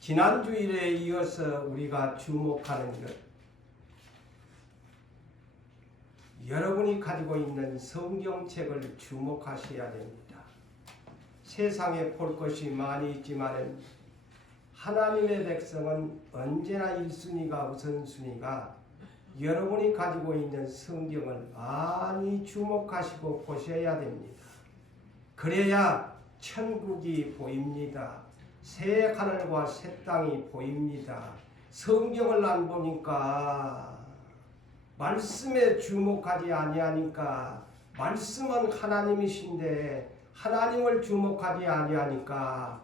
지난 주일에 이어서 우리가 주목하는 것, 여러분이 가지고 있는 성경책을 주목하셔야 됩니다. 세상에 볼 것이 많이 있지만 하나님의 백성은 언제나 1순위가 우선순위가 여러분이 가지고 있는 성경을 많이 주목하시고 보셔야 됩니다. 그래야 천국이 보입니다. 새 하늘과 새 땅이 보입니다. 성경을 안 보니까, 말씀에 주목하지 아니하니까, 말씀은 하나님이신데 하나님을 주목하지 아니하니까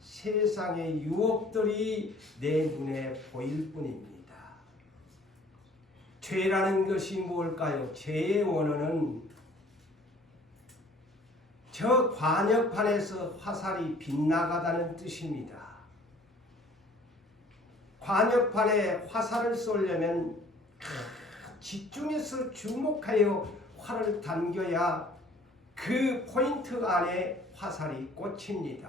세상의 유혹들이 내 눈에 보일 뿐입니다. 죄라는 것이 무엇일까요? 죄의 원어는 저 관역판에서 화살이 빗나가다는 뜻입니다. 관역판에 화살을 쏘려면 집중해서 주목하여 활을 당겨야 그 포인트 안에 화살이 꽂힙니다.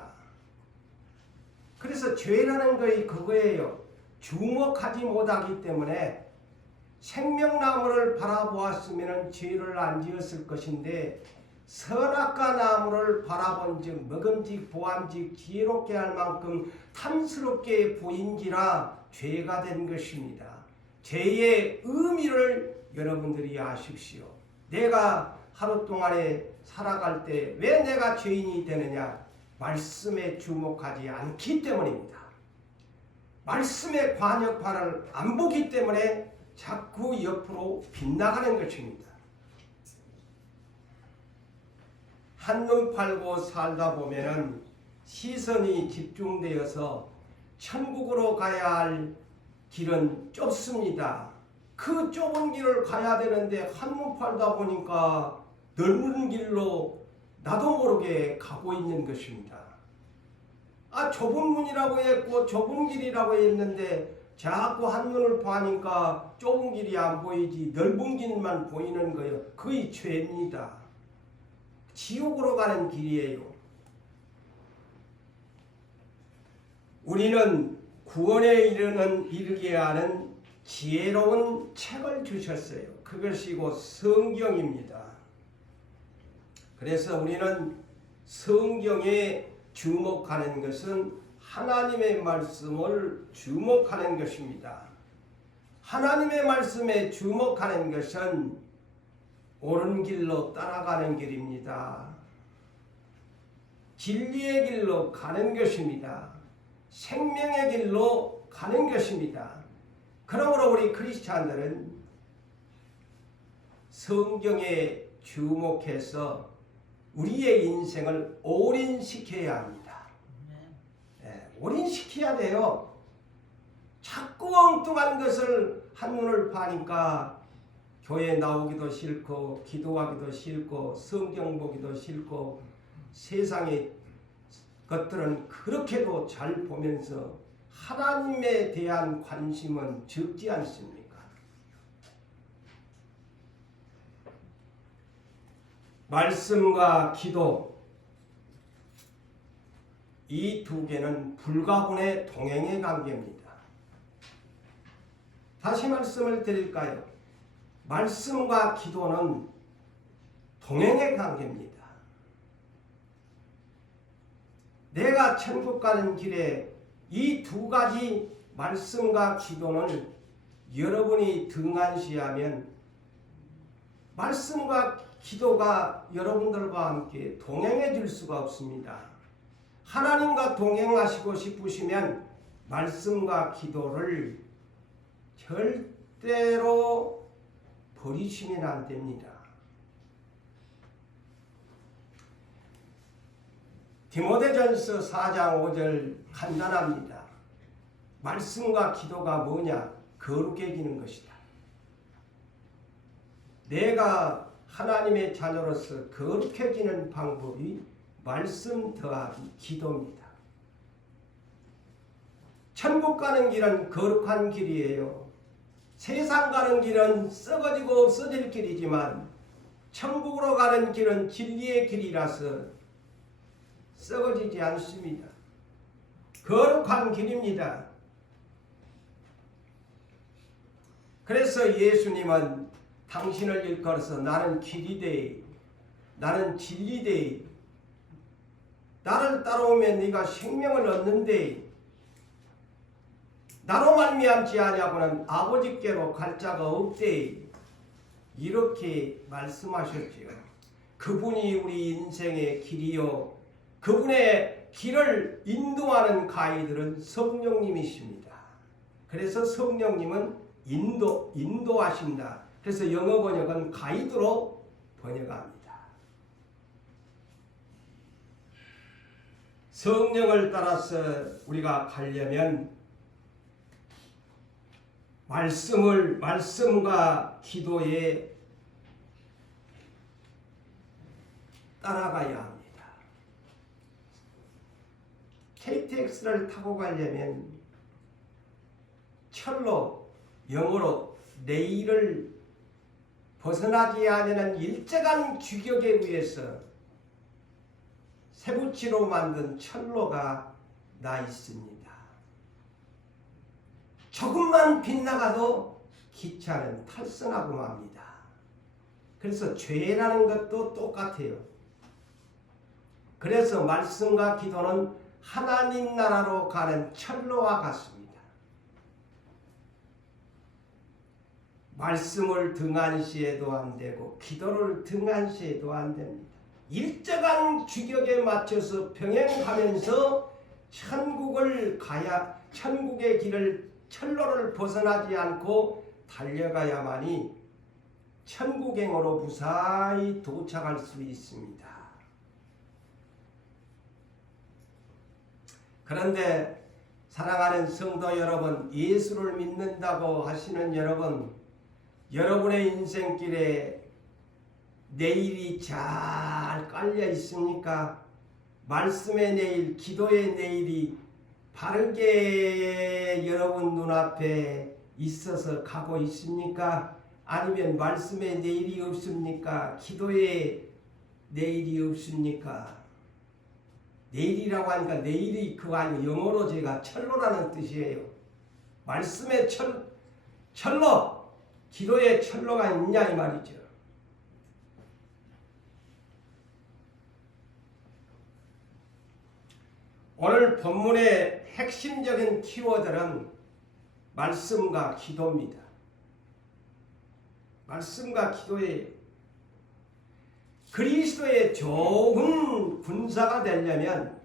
그래서 죄라는 것이 그거예요. 주목하지 못하기 때문에 생명나무를 바라보았으면 죄를 안 지었을 것인데 선악과 나무를 바라본 즉 먹음직 보암직 지혜롭게 할 만큼 탐스럽게 보인지라 죄가 된 것입니다. 죄의 의미를 여러분들이 아십시오. 내가 하루 동안에 살아갈 때 왜 내가 죄인이 되느냐? 말씀에 주목하지 않기 때문입니다. 말씀의 관역판을 안 보기 때문에 자꾸 옆으로 빗나가는 것입니다. 한눈 팔고 살다 보면은 시선이 집중되어서 천국으로 가야 할 길은 좁습니다. 그 좁은 길을 가야 되는데 한눈 팔다 보니까 넓은 길로 나도 모르게 가고 있는 것입니다. 좁은 문이라고 했고 좁은 길이라고 했는데 자꾸 한눈을 파니까 좁은 길이 안 보이지 넓은 길만 보이는 거예요. 그게 죄입니다. 지옥으로 가는 길이에요. 우리는 구원에 이르게 하는 지혜로운 책을 주셨어요. 그것이 곧 성경입니다. 그래서 우리는 성경에 주목하는 것은 하나님의 말씀을 주목하는 것입니다. 하나님의 말씀에 주목하는 것은 옳은 길로 따라가는 길입니다. 진리의 길로 가는 것입니다. 생명의 길로 가는 것입니다. 그러므로 우리 크리스찬들은 성경에 주목해서 우리의 인생을 올인시켜야 합니다. 올인시켜야 돼요. 자꾸 엉뚱한 것을 한눈을 파니까 교회 나오기도 싫고 기도하기도 싫고 성경 보기도 싫고 세상의 것들은 그렇게도 잘 보면서 하나님에 대한 관심은 적지 않습니까? 말씀과 기도, 이 두 개는 불가분의 동행의 관계입니다. 다시 말씀을 드릴까요? 말씀과 기도는 동행의 관계입니다. 내가 천국 가는 길에 이 두 가지 말씀과 기도는 여러분이 등한시하면 말씀과 기도가 여러분들과 함께 동행해 줄 수가 없습니다. 하나님과 동행하시고 싶으시면 말씀과 기도를 절대로 버리시면 안 됩니다. 디모데전서 4장 5절 간단합니다. 말씀과 기도가 뭐냐? 거룩해지는 것이다. 내가 하나님의 자녀로서 거룩해지는 방법이 말씀 더하기 기도입니다. 천국 가는 길은 거룩한 길이에요. 세상 가는 길은 썩어지고 없어질 길이지만 천국으로 가는 길은 진리의 길이라서 썩어지지 않습니다. 거룩한 길입니다. 그래서 예수님은 당신을 일컬어서 나는 길이되 나는 진리되 나를 따라오면 네가 생명을 얻는데 나로 말미암지 아니하고는 아버지께로 갈 자가 없되 이렇게 말씀하셨지요. 그분이 우리 인생의 길이요 그분의 길을 인도하는 가이드는 성령님이십니다. 그래서 성령님은 인도하신다. 그래서 영어 번역은 가이드로 번역합니다. 성령을 따라서 우리가 가려면 말씀과 기도에 따라가야 합니다. KTX를 타고 가려면 철로 영어로 레일을 벗어나지 않는 일정한 규격에 의해서 쇠붙이로 만든 철로가 나 있습니다. 조금만 빗나가도 기차는 탈선하고 맙니다. 그래서 죄라는 것도 똑같아요. 그래서 말씀과 기도는 하나님 나라로 가는 철로와 같습니다. 말씀을 등한시해도 안 되고 기도를 등한시해도 안 됩니다. 일정한 규격에 맞춰서 병행하면서 천국의 길을 철로를 벗어나지 않고 달려가야만이 천국행으로 무사히 도착할 수 있습니다. 그런데 사랑하는 성도 여러분, 예수를 믿는다고 하시는 여러분, 여러분의 인생길에 내일이 잘 깔려 있습니까? 말씀의 내일, 기도의 내일이 바르게 여러분 눈앞에 있어서 가고 있습니까? 아니면 말씀의 내일이 없습니까? 기도의 내일이 없습니까? 내일이라고 하니까 내일이 그거 아니고 영어로 제가 철로라는 뜻이에요. 말씀의 철로, 기도의 철로가 있냐 이 말이죠. 오늘 본문의 핵심적인 키워드는 말씀과 기도입니다. 말씀과 기도에 그리스도의 좋은 군사가 되려면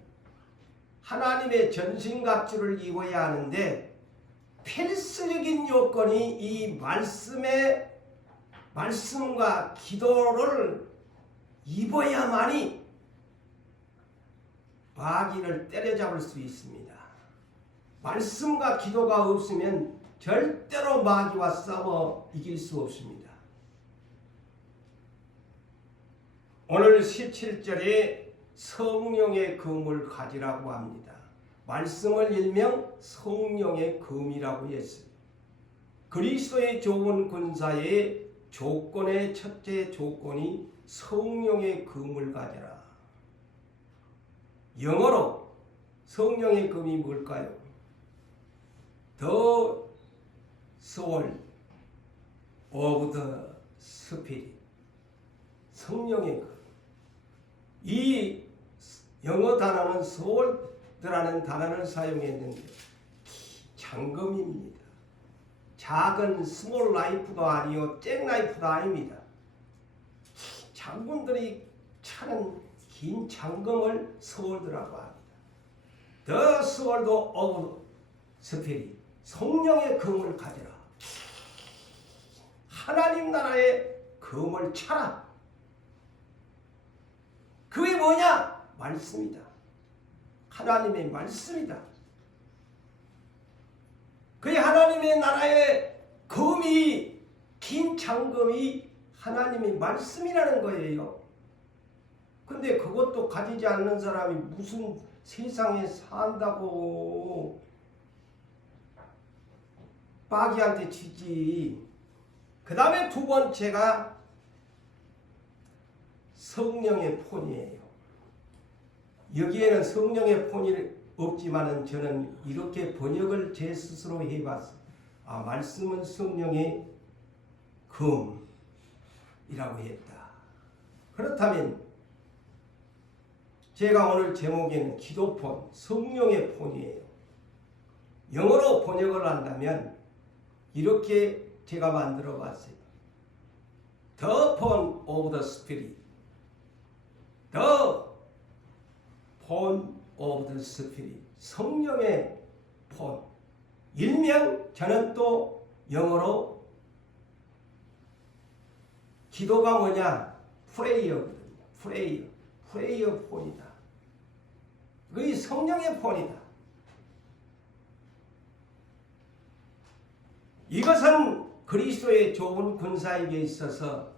하나님의 전신갑주를 입어야 하는데 필수적인 요건이 이 말씀과 기도를 입어야만이 마귀를 때려잡을 수 있습니다. 말씀과 기도가 없으면 절대로 마귀와 싸워 이길 수 없습니다. 오늘 17절에 성령의 검을 가지라고 합니다. 말씀을 일명 성령의 검이라고 했어요. 그리스도의 좋은 군사의 조건의 첫째 조건이 성령의 검을 가져라. 영어로 성령의 검이 뭘까요? The sword of the Spirit. 성령의 검. 이 영어 단어는 sword라는 단어를 사용했는데 장검입니다. 작은 스몰 나이프도 아니요 잭 나이프도 아닙니다. 장군들이 차는 긴 장검을 sword라고 합니다. The sword of Spirit. 성령의 검을 가져라. 하나님 나라의 검을 차라. 그게 뭐냐? 말씀이다. 하나님의 말씀이다. 그게 하나님의 나라의 검이 긴 장검이 하나님의 말씀이라는 거예요. 근데 그것도 가지지 않는 사람이 무슨 세상에 산다고 마귀한테 지지. 그 다음에 두 번째가 성령의 폰이에요. 여기에는 성령의 없지만은 저는 이렇게 번역을 제 스스로 해봤어요. 말씀은 성령의 검이라고 했다. 그렇다면 제가 오늘 제목에는 기도폰, 성령의 폰이에요. 영어로 번역을 한다면 이렇게 제가 만들어 봤어요. The phone of the Spirit. The phone of the Spirit. 성령의 폰. 일명 저는 또 영어로 기도가 뭐냐? 프레이어거든요. 프레이어. 프레이어 폰이다. 그게 성령의 폰이다. 이것은 그리스도의 좋은 군사에게 있어서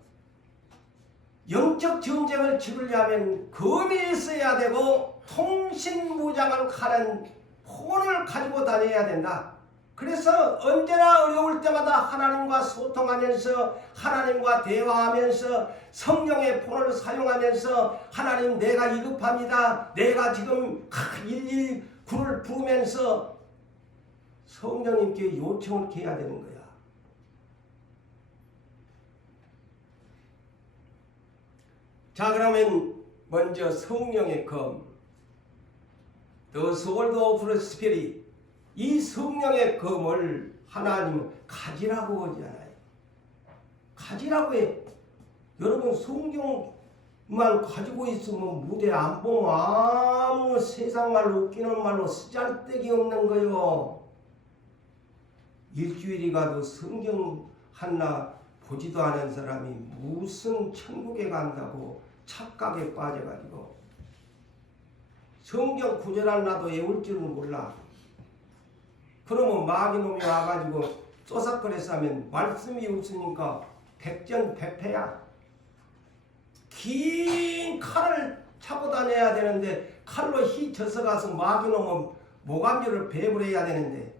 영적 전쟁을 치르려면 검이 있어야 되고 통신무장을 하는 폰을 가지고 다녀야 된다. 그래서 언제나 어려울 때마다 하나님과 소통하면서 하나님과 대화하면서 성령의 폰을 사용하면서 하나님 내가 위급합니다. 내가 지금 119를 부르면서 성령님께 요청을 해야 되는 거야. 자, 그러면 먼저 성령의 검, The Sword of the Spirit. 이 성령의 검을 하나님은 가지라고 하잖아요. 가지라고 해. 여러분 성경만 가지고 있으면 무대 안 보면 아무 세상 말로 웃기는 말로 쓰잘데기 없는 거요. 일주일이 가도 성경 하나 보지도 않은 사람이 무슨 천국에 간다고 착각에 빠져가지고 성경 구절 하나도 외울 줄은 몰라. 그러면 마귀놈이 와가지고 쏘삭거려서 하면 말씀이 없으니까 백전백패야. 긴 칼을 차고 다녀야 되는데 칼로 휘쳐서 가서 마귀놈은 모감지를 배불해야 되는데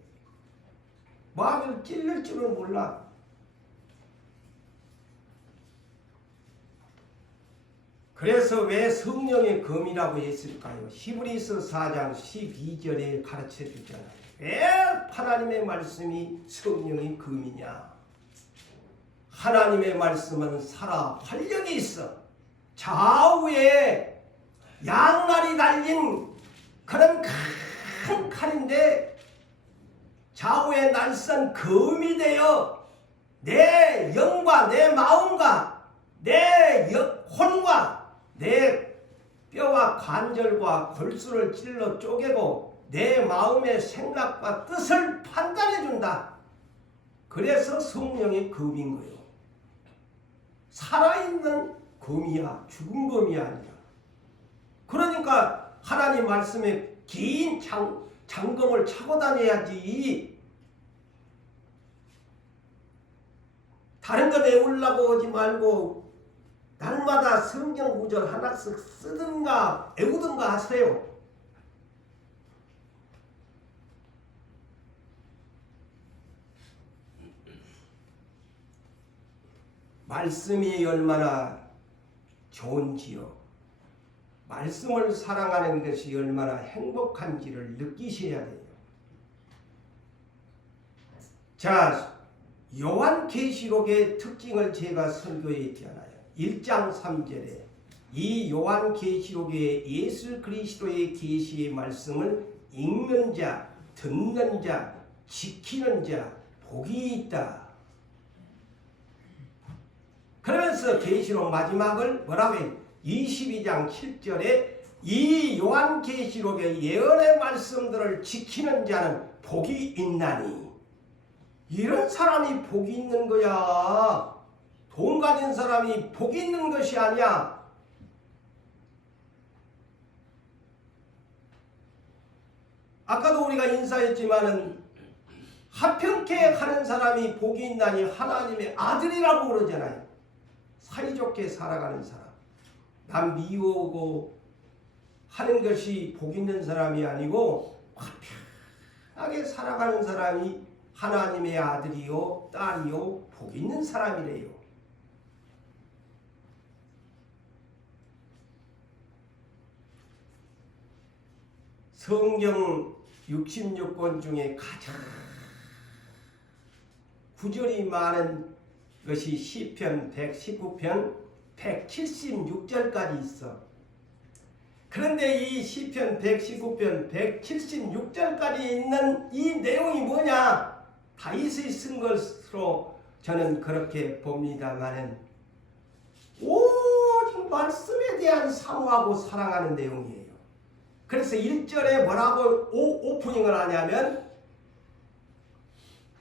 마귀를 찔릴 줄은 몰라. 그래서 왜 성령의 검이라고 했을까요? 히브리서 4장 12절에 가르쳐 주잖아요. 왜 하나님의 말씀이 성령의 검이냐? 하나님의 말씀은 살아 활력이 있어. 좌우에 양날이 달린 그런 큰 칼인데 좌우에 날선 검이 되어 내 영과 내 마음과 내 혼과 내 뼈와 관절과 골수를 찔러 쪼개고 내 마음의 생각과 뜻을 판단해 준다. 그래서 성령의 검인 거예요. 살아있는 검이야. 죽은 검이 아니야. 그러니까 하나님 말씀에 긴 장검을 차고 다녀야지. 다른 거 외우려고 하지 말고 날마다 성경 구절 하나씩 쓰든가 외우든가 하세요. 말씀이 얼마나 좋은지요. 말씀을 사랑하는 것이 얼마나 행복한지를 느끼셔야 돼요. 자, 요한계시록의 특징을 제가 설교했잖아요. 1장 3절에 이 요한계시록의 예수 그리스도의 계시의 말씀을 읽는 자, 듣는 자, 지키는 자 복이 있다. 그러면서 계시록 마지막을 뭐라고 해요? 22장 7절에 이 요한계시록의 예언의 말씀들을 지키는 자는 복이 있나니. 이런 사람이 복이 있는 거야. 돈 가진 사람이 복이 있는 것이 아니야. 아까도 우리가 인사했지만은 하평케 하는 사람이 복이 있나니 하나님의 아들이라고 그러잖아요. 사이좋게 살아가는 사람. 남 미워하고 하는 것이 복 있는 사람이 아니고 화평하게 살아가는 사람이 하나님의 아들이요 딸이요 복 있는 사람이래요. 성경 66권 중에 가장 구절이 많은 것이 시편 119편 176절까지 있어. 그런데 이 시편 119편 176절까지 있는 이 내용이 뭐냐? 다윗이 쓴 것으로 저는 그렇게 봅니다마는 오직 말씀에 대한 사모하고 사랑하는 내용이에요. 그래서 1절에 뭐라고 오프닝을 하냐면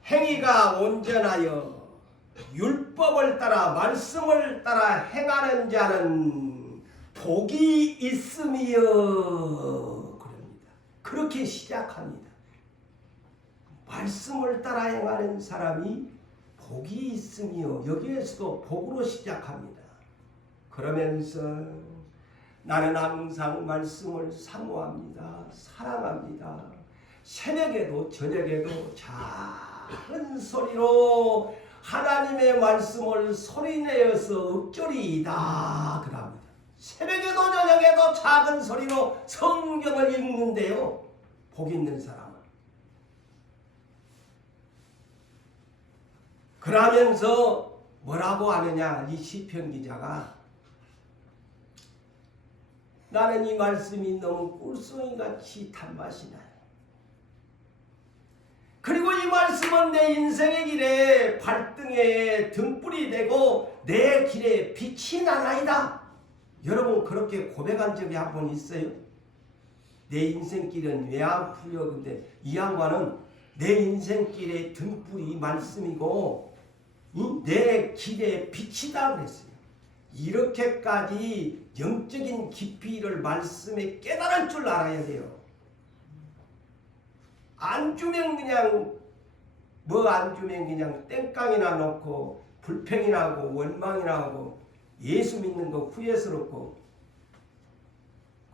행위가 온전하여 율법을 따라 말씀을 따라 행하는 자는 복이 있음이여 그럽니다. 그렇게 시작합니다. 말씀을 따라 행하는 사람이 복이 있으며 여기에서도 복으로 시작합니다. 그러면서 나는 항상 말씀을 사모합니다. 사랑합니다. 새벽에도 저녁에도 작은 소리로 하나님의 말씀을 소리내어서 읊조리이다 그럽니다. 새벽에도 저녁에도 작은 소리로 성경을 읽는데요. 복 있는 사람은. 그러면서 뭐라고 하느냐 이 시편 기자가 나는 이 말씀이 너무 꿀송이같이 단맛이 나요. 그리고 이 말씀은 내 인생의 길에 발등에 등불이 되고 내 길에 빛이 나나이다. 여러분 그렇게 고백한 적이 한 번 있어요? 내 인생길은 왜 안 풀려? 근데 이 양반은 내 인생길의 등불이 말씀이고 내 길에 빛이다 그랬어요. 이렇게까지 영적인 깊이를 말씀에 깨달을 줄 알아야 돼요. 안 주면 그냥 안 주면 그냥 땡깡이나 놓고 불평이나 하고 원망이나 하고 예수 믿는 거 후회스럽고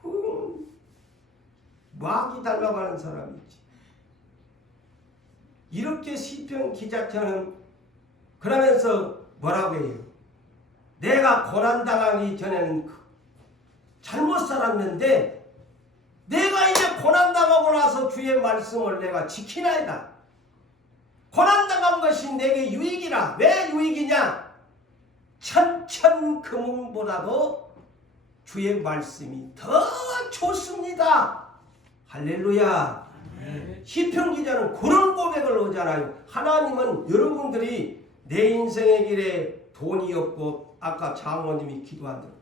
그건 마귀 닮아가는 사람이지. 이렇게 시편 기자처럼 그러면서 뭐라고 해요? 내가 고난당하기 전에는 잘못 살았는데 내가 이제 고난당하고 나서 주의 말씀을 내가 지키나이다. 고난당한 것이 내게 유익이라. 왜 유익이냐? 천천금은보다도 주의 말씀이 더 좋습니다. 할렐루야. 시편 기자는 그런 고백을 하잖아요. 하나님은 여러분들이 내 인생의 길에 돈이 없고 아까 장모님이 기도한 대로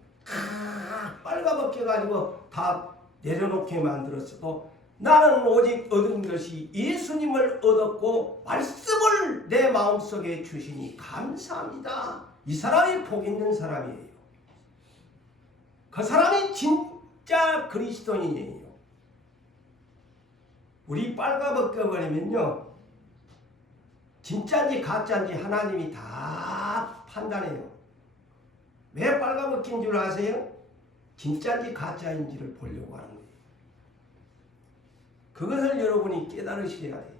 빨가벗겨 가지고 다 내려놓게 만들었어도 나는 오직 얻은 것이 예수님을 얻었고 말씀을 내 마음속에 주시니 감사합니다. 이 사람이 복 있는 사람이에요. 그 사람이 진짜 그리스도인이에요. 우리 빨가벗겨 버리면요 진짜인지 가짜인지 하나님이 다 판단해요. 왜 빨가벗긴 줄 아세요? 진짜인지 가짜인지를 보려고 하는 거예요. 그것을 여러분이 깨달으셔야 돼요.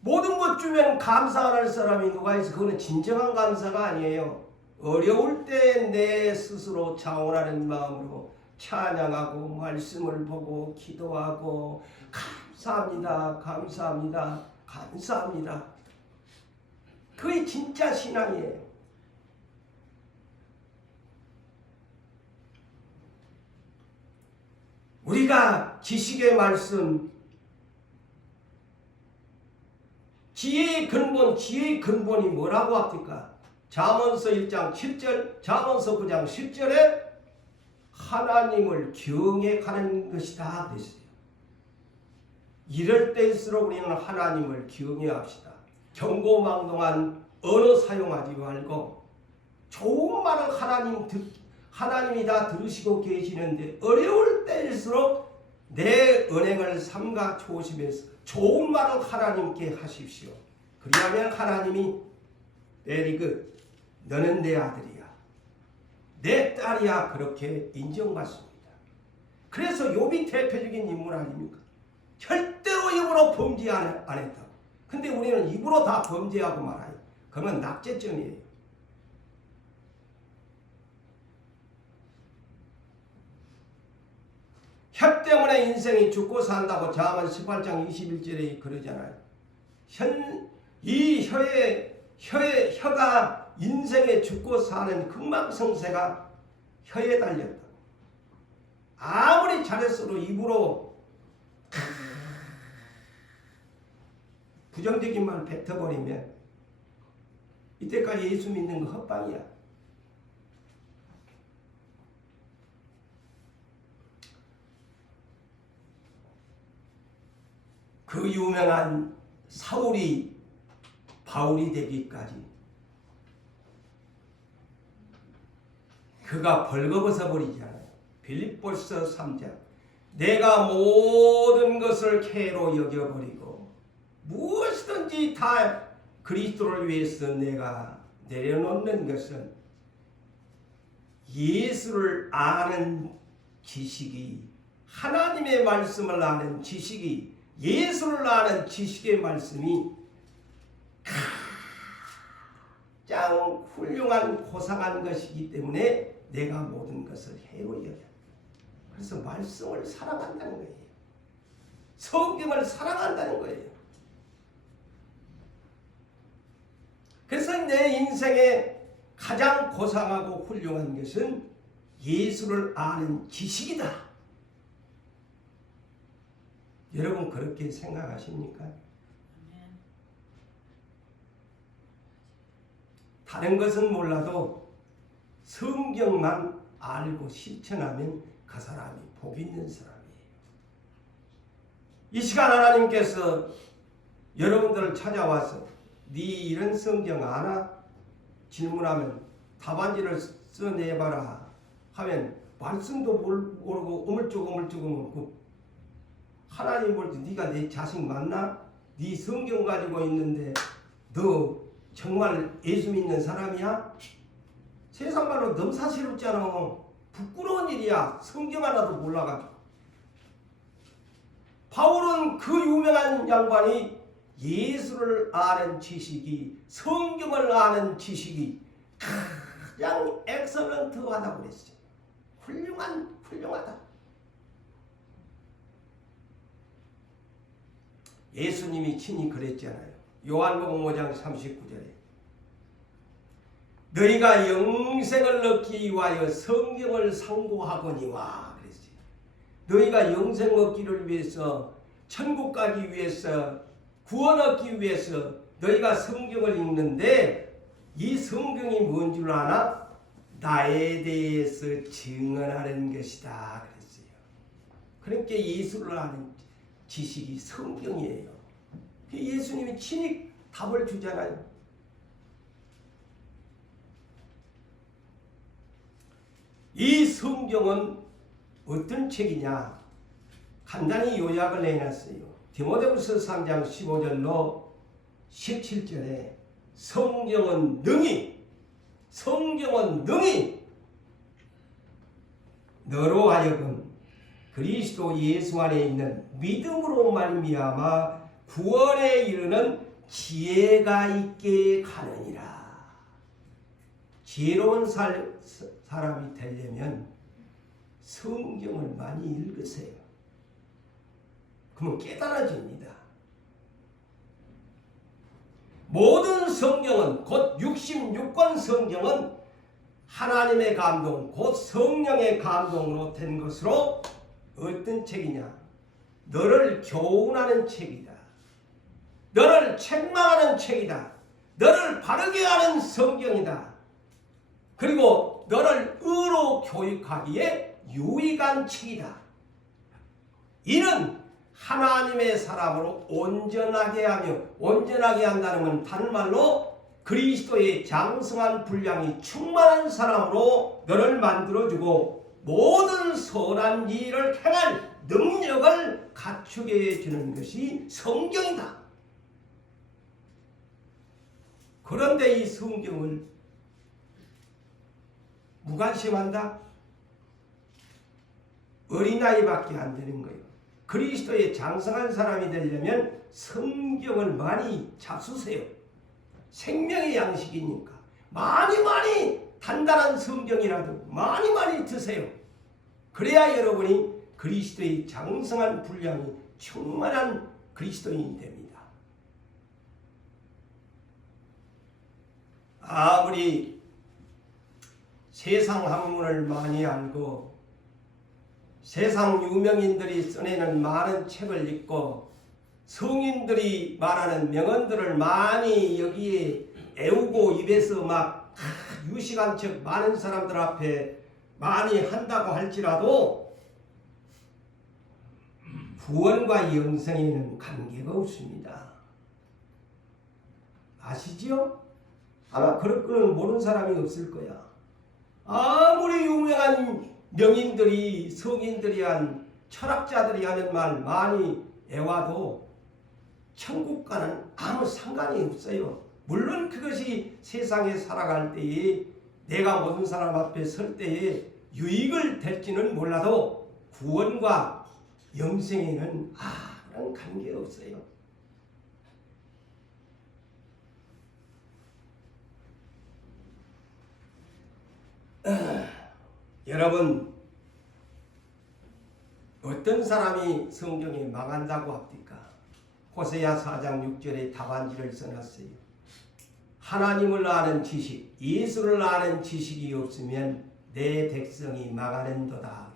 모든 것 주면 감사 안 할 사람이 누가 있어? 그거는 진정한 감사가 아니에요. 어려울 때 내 스스로 자원하는 마음으로 찬양하고 말씀을 보고 기도하고 감사합니다. 감사합니다. 감사합니다. 그게 진짜 신앙이에요. 우리가 지식의 말씀, 지혜의 근본이 뭐라고 합니까? 잠언서 1장 7절, 잠언서 9장 10절에 하나님을 경외하는 것이다 그랬어요. 이럴 때일수록 우리는 하나님을 경외합시다. 경고망동한 언어 사용하지 말고 좋은 말을 하나님이 다 들으시고 계시는데 어려울 때일수록 내 언행을 삼가 조심해서 좋은 말을 하나님께 하십시오. 그리하면 하나님이 베리그 너는 내 아들이야. 내 딸이야. 그렇게 인정받습니다. 그래서 욥이 대표적인 인물 아닙니까? 절대로 입으로 범죄 안 했다고. 근데 우리는 입으로 다 범죄하고 말아요. 그러면 낙제점이에요. 혀 때문에 인생이 죽고 산다고 잠언 18장 21절에 그러잖아요. 이 혀가 인생에 죽고 사는 극망성쇠가 혀에 달렸다. 아무리 잘했어도 입으로 부정적인 말 뱉어버리면 이때까지 예수 믿는 거 헛방이야. 그 유명한 사울이 바울이 되기까지 그가 벌거벗어 버리잖아요. 빌립보서 3장 내가 모든 것을 캐로 여겨버리고 무엇이든지 다 그리스도를 위해서 내가 내려놓는 것은 예수를 아는 지식이 하나님의 말씀을 아는 지식이 예수를 아는 지식의 말씀이 가장 훌륭한 고상한 것이기 때문에 내가 모든 것을 해로 여겨. 그래서 말씀을 사랑한다는 거예요. 성경을 사랑한다는 거예요. 그래서 내 인생에 가장 고상하고 훌륭한 것은 예수를 아는 지식이다. 여러분 그렇게 생각하십니까? 다른 것은 몰라도 성경만 알고 실천하면 그 사람이 복 있는 사람이에요. 이 시간 하나님께서 여러분들을 찾아와서 네 이런 성경 아나? 질문하면 답안지를 써내봐라 하면 말씀도 모르고 어물쩍어물쩍 하나님 볼 때 네가 내 자식 맞나? 네 성경 가지고 있는데 너 정말 예수 믿는 사람이야? 세상 말로 넘사스럽잖아. 부끄러운 일이야. 성경 하나도 몰라가지고. 바울은 그 유명한 양반이 예수를 아는 지식이 성경을 아는 지식이 가장 엑설런트하다고 그랬어요. 훌륭하다. 예수님이 친히 그랬잖아요. 요한복음 5장 39절에 너희가 영생을 얻기 위하여 성경을 상고하거니와 그랬어요. 너희가 영생 얻기를 위해서 천국 가기 위해서 구원 얻기 위해서 너희가 성경을 읽는데 이 성경이 뭔 줄 아나? 나에 대해서 증언하는 것이다 그랬어요. 그러니까 예수를 아는 지식이 성경이에요. 예수님이 친히 답을 주잖아요. 이 성경은 어떤 책이냐? 간단히 요약을 해놨어요. 디모데후서 3장 15절로 17절에 성경은 능히 너로 하여금 그리스도 예수 안에 있는 믿음으로 말미암아 구원에 이르는 지혜가 있게 가느니라. 지혜로운 사람이 되려면 성경을 많이 읽으세요. 그러면 깨달아집니다. 모든 성경은 곧 66권 성경은 하나님의 감동 곧 성령의 감동으로 된 것으로 어떤 책이냐? 너를 교훈하는 책이다. 너를 책망하는 책이다. 너를 바르게 하는 성경이다. 그리고 너를 의로 교육하기에 유익한 책이다. 이는 하나님의 사람으로 온전하게 하며 온전하게 한다는 건 다른 말로 그리스도의 장성한 분량이 충만한 사람으로 너를 만들어주고 모든 선한 일을 행할 능력을 갖추게 해주는 것이 성경이다. 그런데 이 성경을 무관심한다? 어린아이밖에 안 되는 거예요. 그리스도의 장성한 사람이 되려면 성경을 많이 잡수세요. 생명의 양식이니까 많이 단단한 성경이라도 많이 드세요. 그래야 여러분이 그리스도의 장성한 분량이 충만한 그리스도인이 됩니다. 아무리 세상 학문을 많이 알고 세상 유명인들이 써내는 많은 책을 읽고 성인들이 말하는 명언들을 많이 여기에 애우고 입에서 막 유식한 척 많은 사람들 앞에 많이 한다고 할지라도 구원과 영생에는 관계가 없습니다. 아시죠? 아마 그런 거는 모르는 사람이 없을 거야. 아무리 유명한 명인들이 성인들이 한 철학자들이 하는 말 많이 애와도 천국과는 아무 상관이 없어요. 물론 그것이 세상에 살아갈 때에 내가 모든 사람 앞에 설 때에 유익을 될지는 몰라도 구원과 영생에는 아무런 관계가 없어요. 여러분, 어떤 사람이 성경에 망한다고 합니까? 호세야 4장 6절에 답안지를 써놨어요. 하나님을 아는 지식, 예수를 아는 지식이 없으면 내 백성이 망하는도다.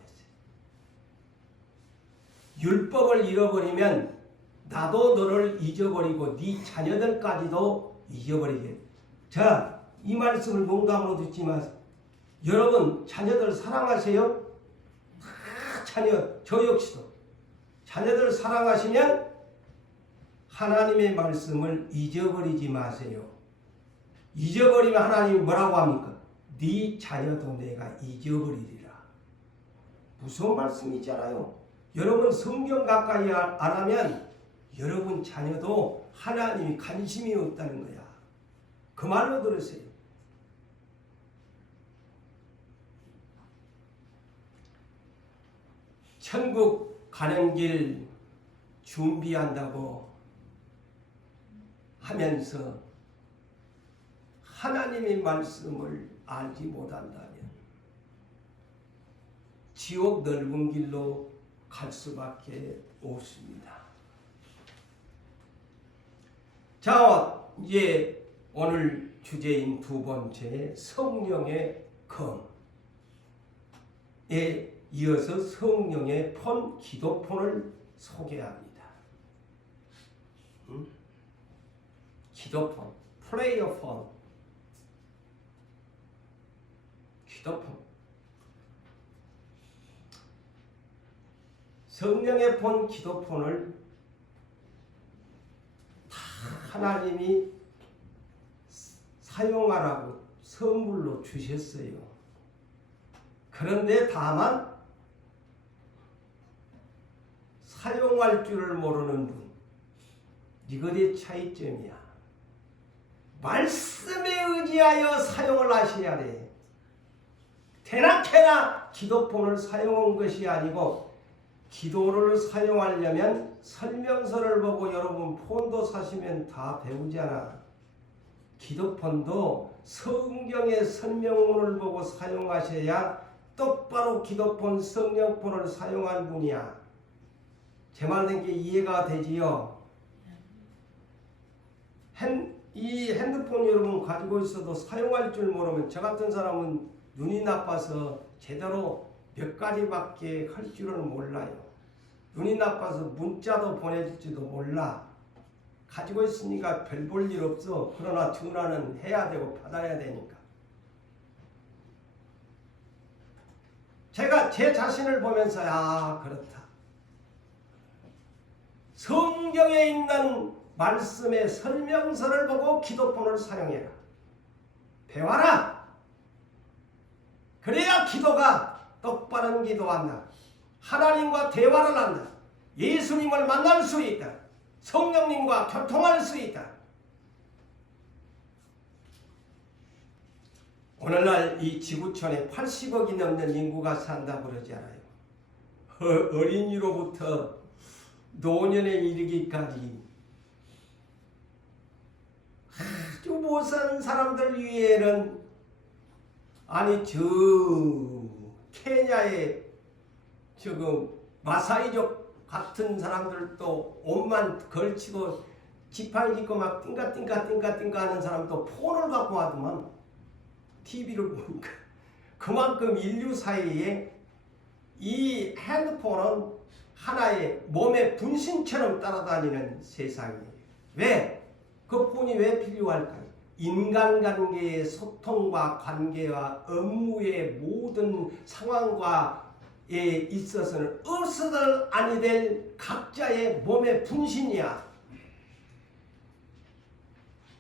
율법을 잃어버리면 나도 너를 잊어버리고 네 자녀들까지도 잊어버리게. 자, 이 말씀을 농담으로 듣지 마세요. 여러분 자녀들 사랑하세요? 자녀, 저 역시도 자녀들 사랑하시면 하나님의 말씀을 잊어버리지 마세요. 잊어버리면 하나님이 뭐라고 합니까? 네 자녀도 내가 잊어버리리라. 무서운 말씀이잖아요. 여러분 성경 가까이 안 하면 여러분 자녀도 하나님이 관심이 없다는 거야. 그 말로 들으세요. 천국 가는 길 준비한다고 하면서 하나님의 말씀을 알지 못한다면 지옥 넓은 길로 갈 수밖에 없습니다. 자, 이제 오늘 주제인 두 번째 성령의 검에 이어서 성령의 폰, 기도폰을 소개합니다. 기도폰, 프레이어폰, 기도폰. 성령의 폰, 기도폰을 다 하나님이 사용하라고 선물로 주셨어요. 그런데 다만 사용할 줄을 모르는 분, 이것의 차이점이야. 말씀에 의지하여 사용을 하셔야 돼. 대낮에나 기도폰을 사용한 것이 아니고 기도를 사용하려면 설명서를 보고 여러분 폰도 사시면 다 배우잖아. 기도폰도 성경의 설명문을 보고 사용하셔야 똑바로 기도폰 성령폰을 사용한 분이야. 제 말된 게 이해가 되지요? 이 핸드폰 여러분 가지고 있어도 사용할 줄 모르면 저 같은 사람은 눈이 나빠서 제대로 몇 가지밖에 할 줄은 몰라요. 눈이 나빠서 문자도 보내줄지도 몰라. 가지고 있으니까 별 볼 일 없어. 그러나 전화는 해야 되고 받아야 되니까. 제가 제 자신을 보면서 그렇다. 성경에 있는 말씀의 설명서를 보고 기도폰을 사용해라. 배워라. 그래야 기도가 똑바른 기도한다. 하나님과 대화를 한다. 예수님을 만날 수 있다. 성령님과 교통할 수 있다. 오늘날 이 지구촌에 80억이 넘는 인구가 산다고 그러지 않아요. 어린이로부터 노년에 이르기까지 아주 못 사는 사람들 위에는 아니 저 케냐에 지금 마사이족 같은 사람들도 옷만 걸치고 지팡이 짚고 막 띵가띵가 하는 사람도 폰을 갖고 하더만 TV를 보니까 그만큼 인류 사이에 이 핸드폰은 하나의 몸의 분신처럼 따라다니는 세상이에요. 왜? 그 폰이 왜 필요할까요? 인간관계의 소통과 관계와 업무의 모든 상황과에 있어서는 없어도 아니 될 각자의 몸의 분신이야.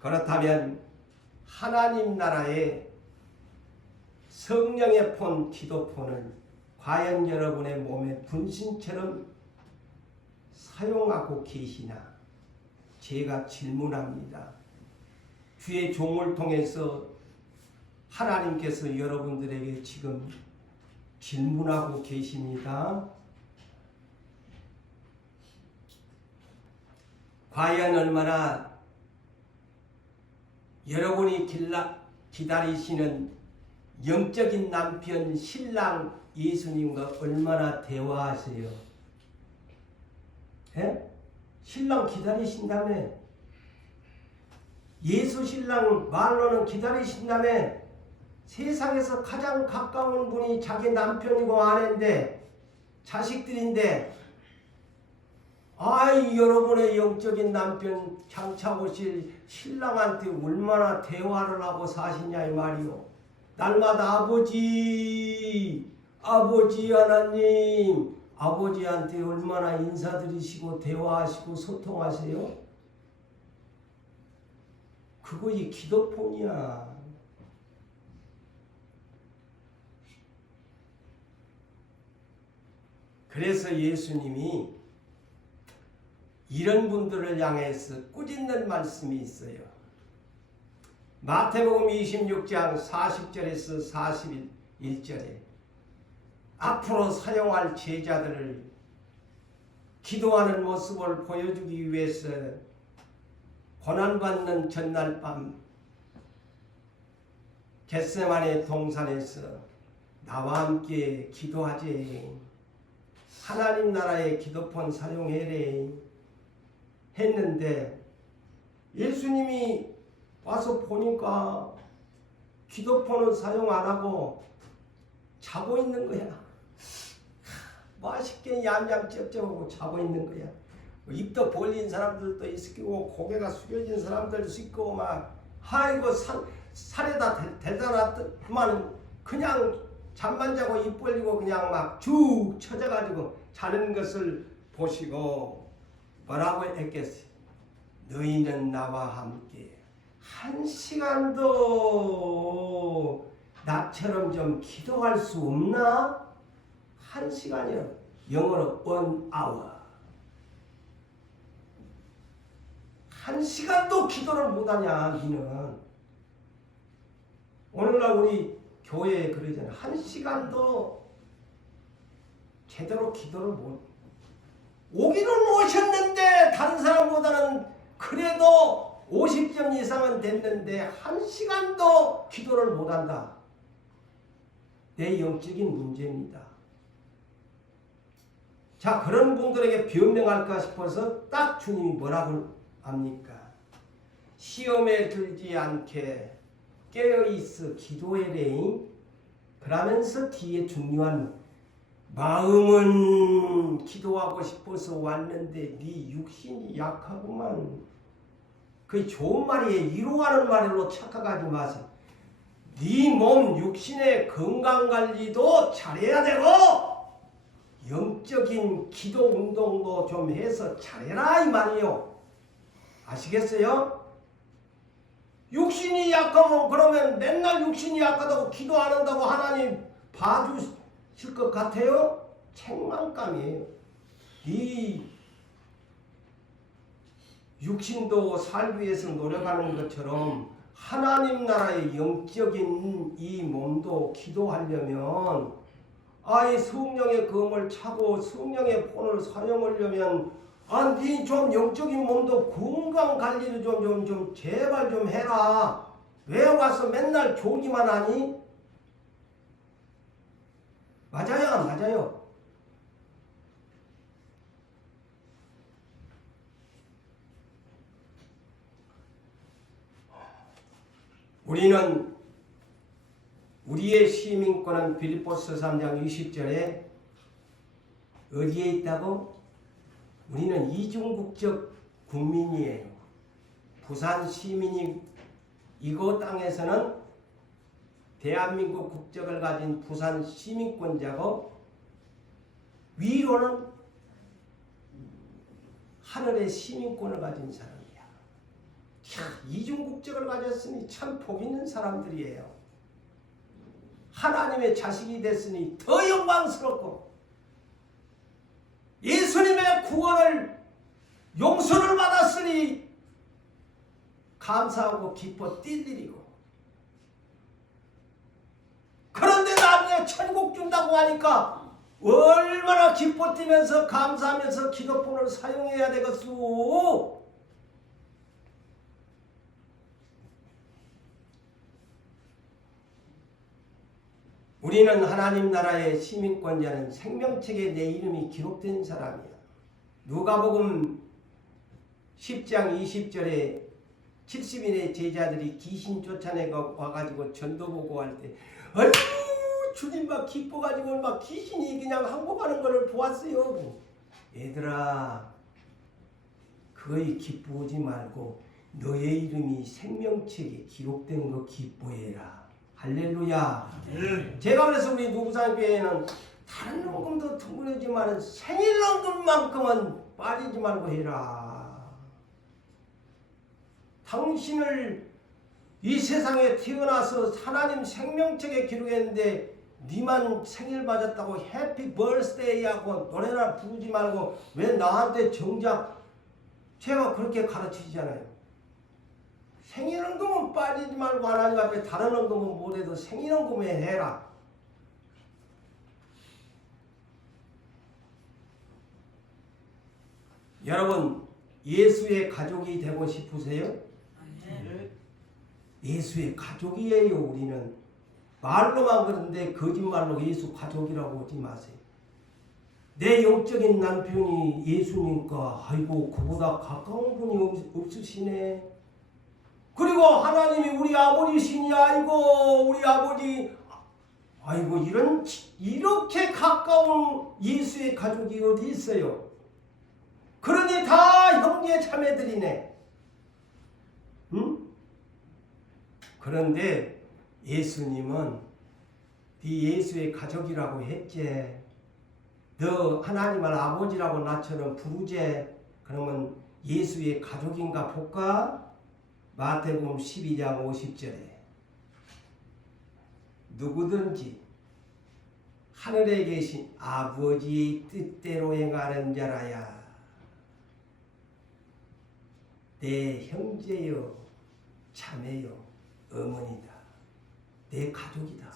그렇다면 하나님 나라의 성령의 폰, 기도폰을 과연 여러분의 몸의 분신처럼 사용하고 계시나? 제가 질문합니다. 주의 종을 통해서 하나님께서 여러분들에게 지금 질문하고 계십니다. 과연 얼마나 여러분이 기다리시는 영적인 남편 신랑 예수님과 얼마나 대화하세요? 예? 신랑 기다리신다며? 예수 신랑 말로는 기다리신다며? 세상에서 가장 가까운 분이 자기 남편이고 아내인데 자식들인데 아이 여러분의 영적인 남편 장차 오실 신랑한테 얼마나 대화를 하고 사시냐 이 말이요. 날마다 아버지 하나님 아버지한테 얼마나 인사드리시고 대화하시고 소통하세요? 그거 이 기도폰이야. 그래서 예수님이 이런 분들을 향해서 꾸짖는 말씀이 있어요. 마태복음 26장 40절에서 41절에 앞으로 사용할 제자들을 기도하는 모습을 보여주기 위해서 고난받는 전날 밤 겟세마네 동산에서 나와 함께 기도하지, 하나님 나라의 기도폰 사용해래 했는데 예수님이 와서 보니까 기도폰은 사용 안 하고 자고 있는 거야. 맛있게 얌얌 쩝쩝하고 자고 있는 거야. 입도 벌린 사람들도 있고 고개가 숙여진 사람들도 있고 막 아이고 살에다 대단하더만 그냥 잠만 자고 입 벌리고 그냥 막 쭉 쳐져가지고 자는 것을 보시고 뭐라고 했겠어요? 너희는 나와 함께 한 시간도 나처럼 좀 기도할 수 없나? 한 시간이요. 영어로 1 hour. 한 시간도 기도를 못하냐 니는. 오늘날 우리 교회에 그러잖아. 한 시간도 제대로 기도를 못. 오기는 오셨는데 다른 사람보다는 그래도 50점 이상은 됐는데 한 시간도 기도를 못한다. 내 영적인 문제입니다. 자, 그런 분들에게 변명할까 싶어서 딱 주님이 뭐라고 합니까? 시험에 들지 않게 깨어있어 기도해래. 그러면서 뒤에 중요한 마음은 기도하고 싶어서 왔는데 네 육신이 약하구만. 그게 좋은 말이에요. 위로하는 말로 착각하지 마세요. 네 몸 육신의 건강관리도 잘해야 되고 영적인 기도 운동도 좀 해서 잘해라 이 말이요. 아시겠어요? 육신이 약하면 그러면 맨날 육신이 약하다고 기도 안 한다고 하나님 봐주실 것 같아요? 책망감이에요. 이 육신도 살기 위해서 노력하는 것처럼 하나님 나라의 영적인 이 몸도 기도하려면 이 성령의 검을 차고 성령의 폰을 사용하려면 네 좀 영적인 몸도 건강 관리를 좀 제발 좀 해라. 왜 와서 맨날 조기만 하니? 맞아요, 안 맞아요? 우리는 우리의 시민권은 빌립보서 3장 20절에 어디에 있다고? 우리는 이중국적 국민이에요. 부산 시민이 이곳 땅에서는 대한민국 국적을 가진 부산 시민권자고 위로는 하늘의 시민권을 가진 사람이야. 이중국적을 가졌으니 참 복 있는 사람들이에요. 하나님의 자식이 됐으니 더 영광스럽고 예수님의 구원을 용서를 받았으니 감사하고 기뻐 뛸 일이고, 그런데 나중에 천국 준다고 하니까 얼마나 기뻐 뛰면서 감사하면서 기도폰을 사용해야 되겠소. 우리는 하나님 나라의 시민권자는 생명책에 내 이름이 기록된 사람이야. 누가복음 10장 20절에 70인의 제자들이 귀신 쫓아내고 와가지고 전도 보고할 때 아이고 주님 막 기뻐가지고 막 귀신이 그냥 항복하는 것을 보았어요. 얘들아, 거의 기쁘지 말고 너의 이름이 생명책에 기록된 거 기뻐해라. 할렐루야. 제가 그래서 우리 누구산교회에는 다른 헌금도 둥그러지만 생일 헌금만큼은 빠지지 말고 해라. 당신을 이 세상에 태어나서 하나님 생명책에 기록했는데 니만 생일 맞았다고 해피 버스데이 하고 노래나 부르지 말고 왜 나한테 정작 제가 그렇게 가르치잖아요. 생일헌금은 빠지지 말고 하나님 앞에 다른 헌금은 못해도 생일헌금에 해라. 여러분, 예수의 가족이 되고 싶으세요? 예수의 가족이에요. 우리는 말로만 그런데 거짓말로 예수 가족이라고 하지 마세요. 내 영적인 남편이 예수님과 아이고 그보다 가까운 분이 없으시네. 그리고 하나님이 우리 아버지시니 아이고 우리 아버지 아이고 이렇게 가까운 예수의 가족이 어디 있어요? 그러니 다 형제 자매들이네. 응? 그런데 예수님은 네 예수의 가족이라고 했지. 너 하나님을 아버지라고 나처럼 부르지. 그러면 예수의 가족인가 볼까? 마태복음 12장 50절에 누구든지 하늘에 계신 아버지의 뜻대로 행하는 자라야 내 형제요 자매요 어머니다. 내 가족이다.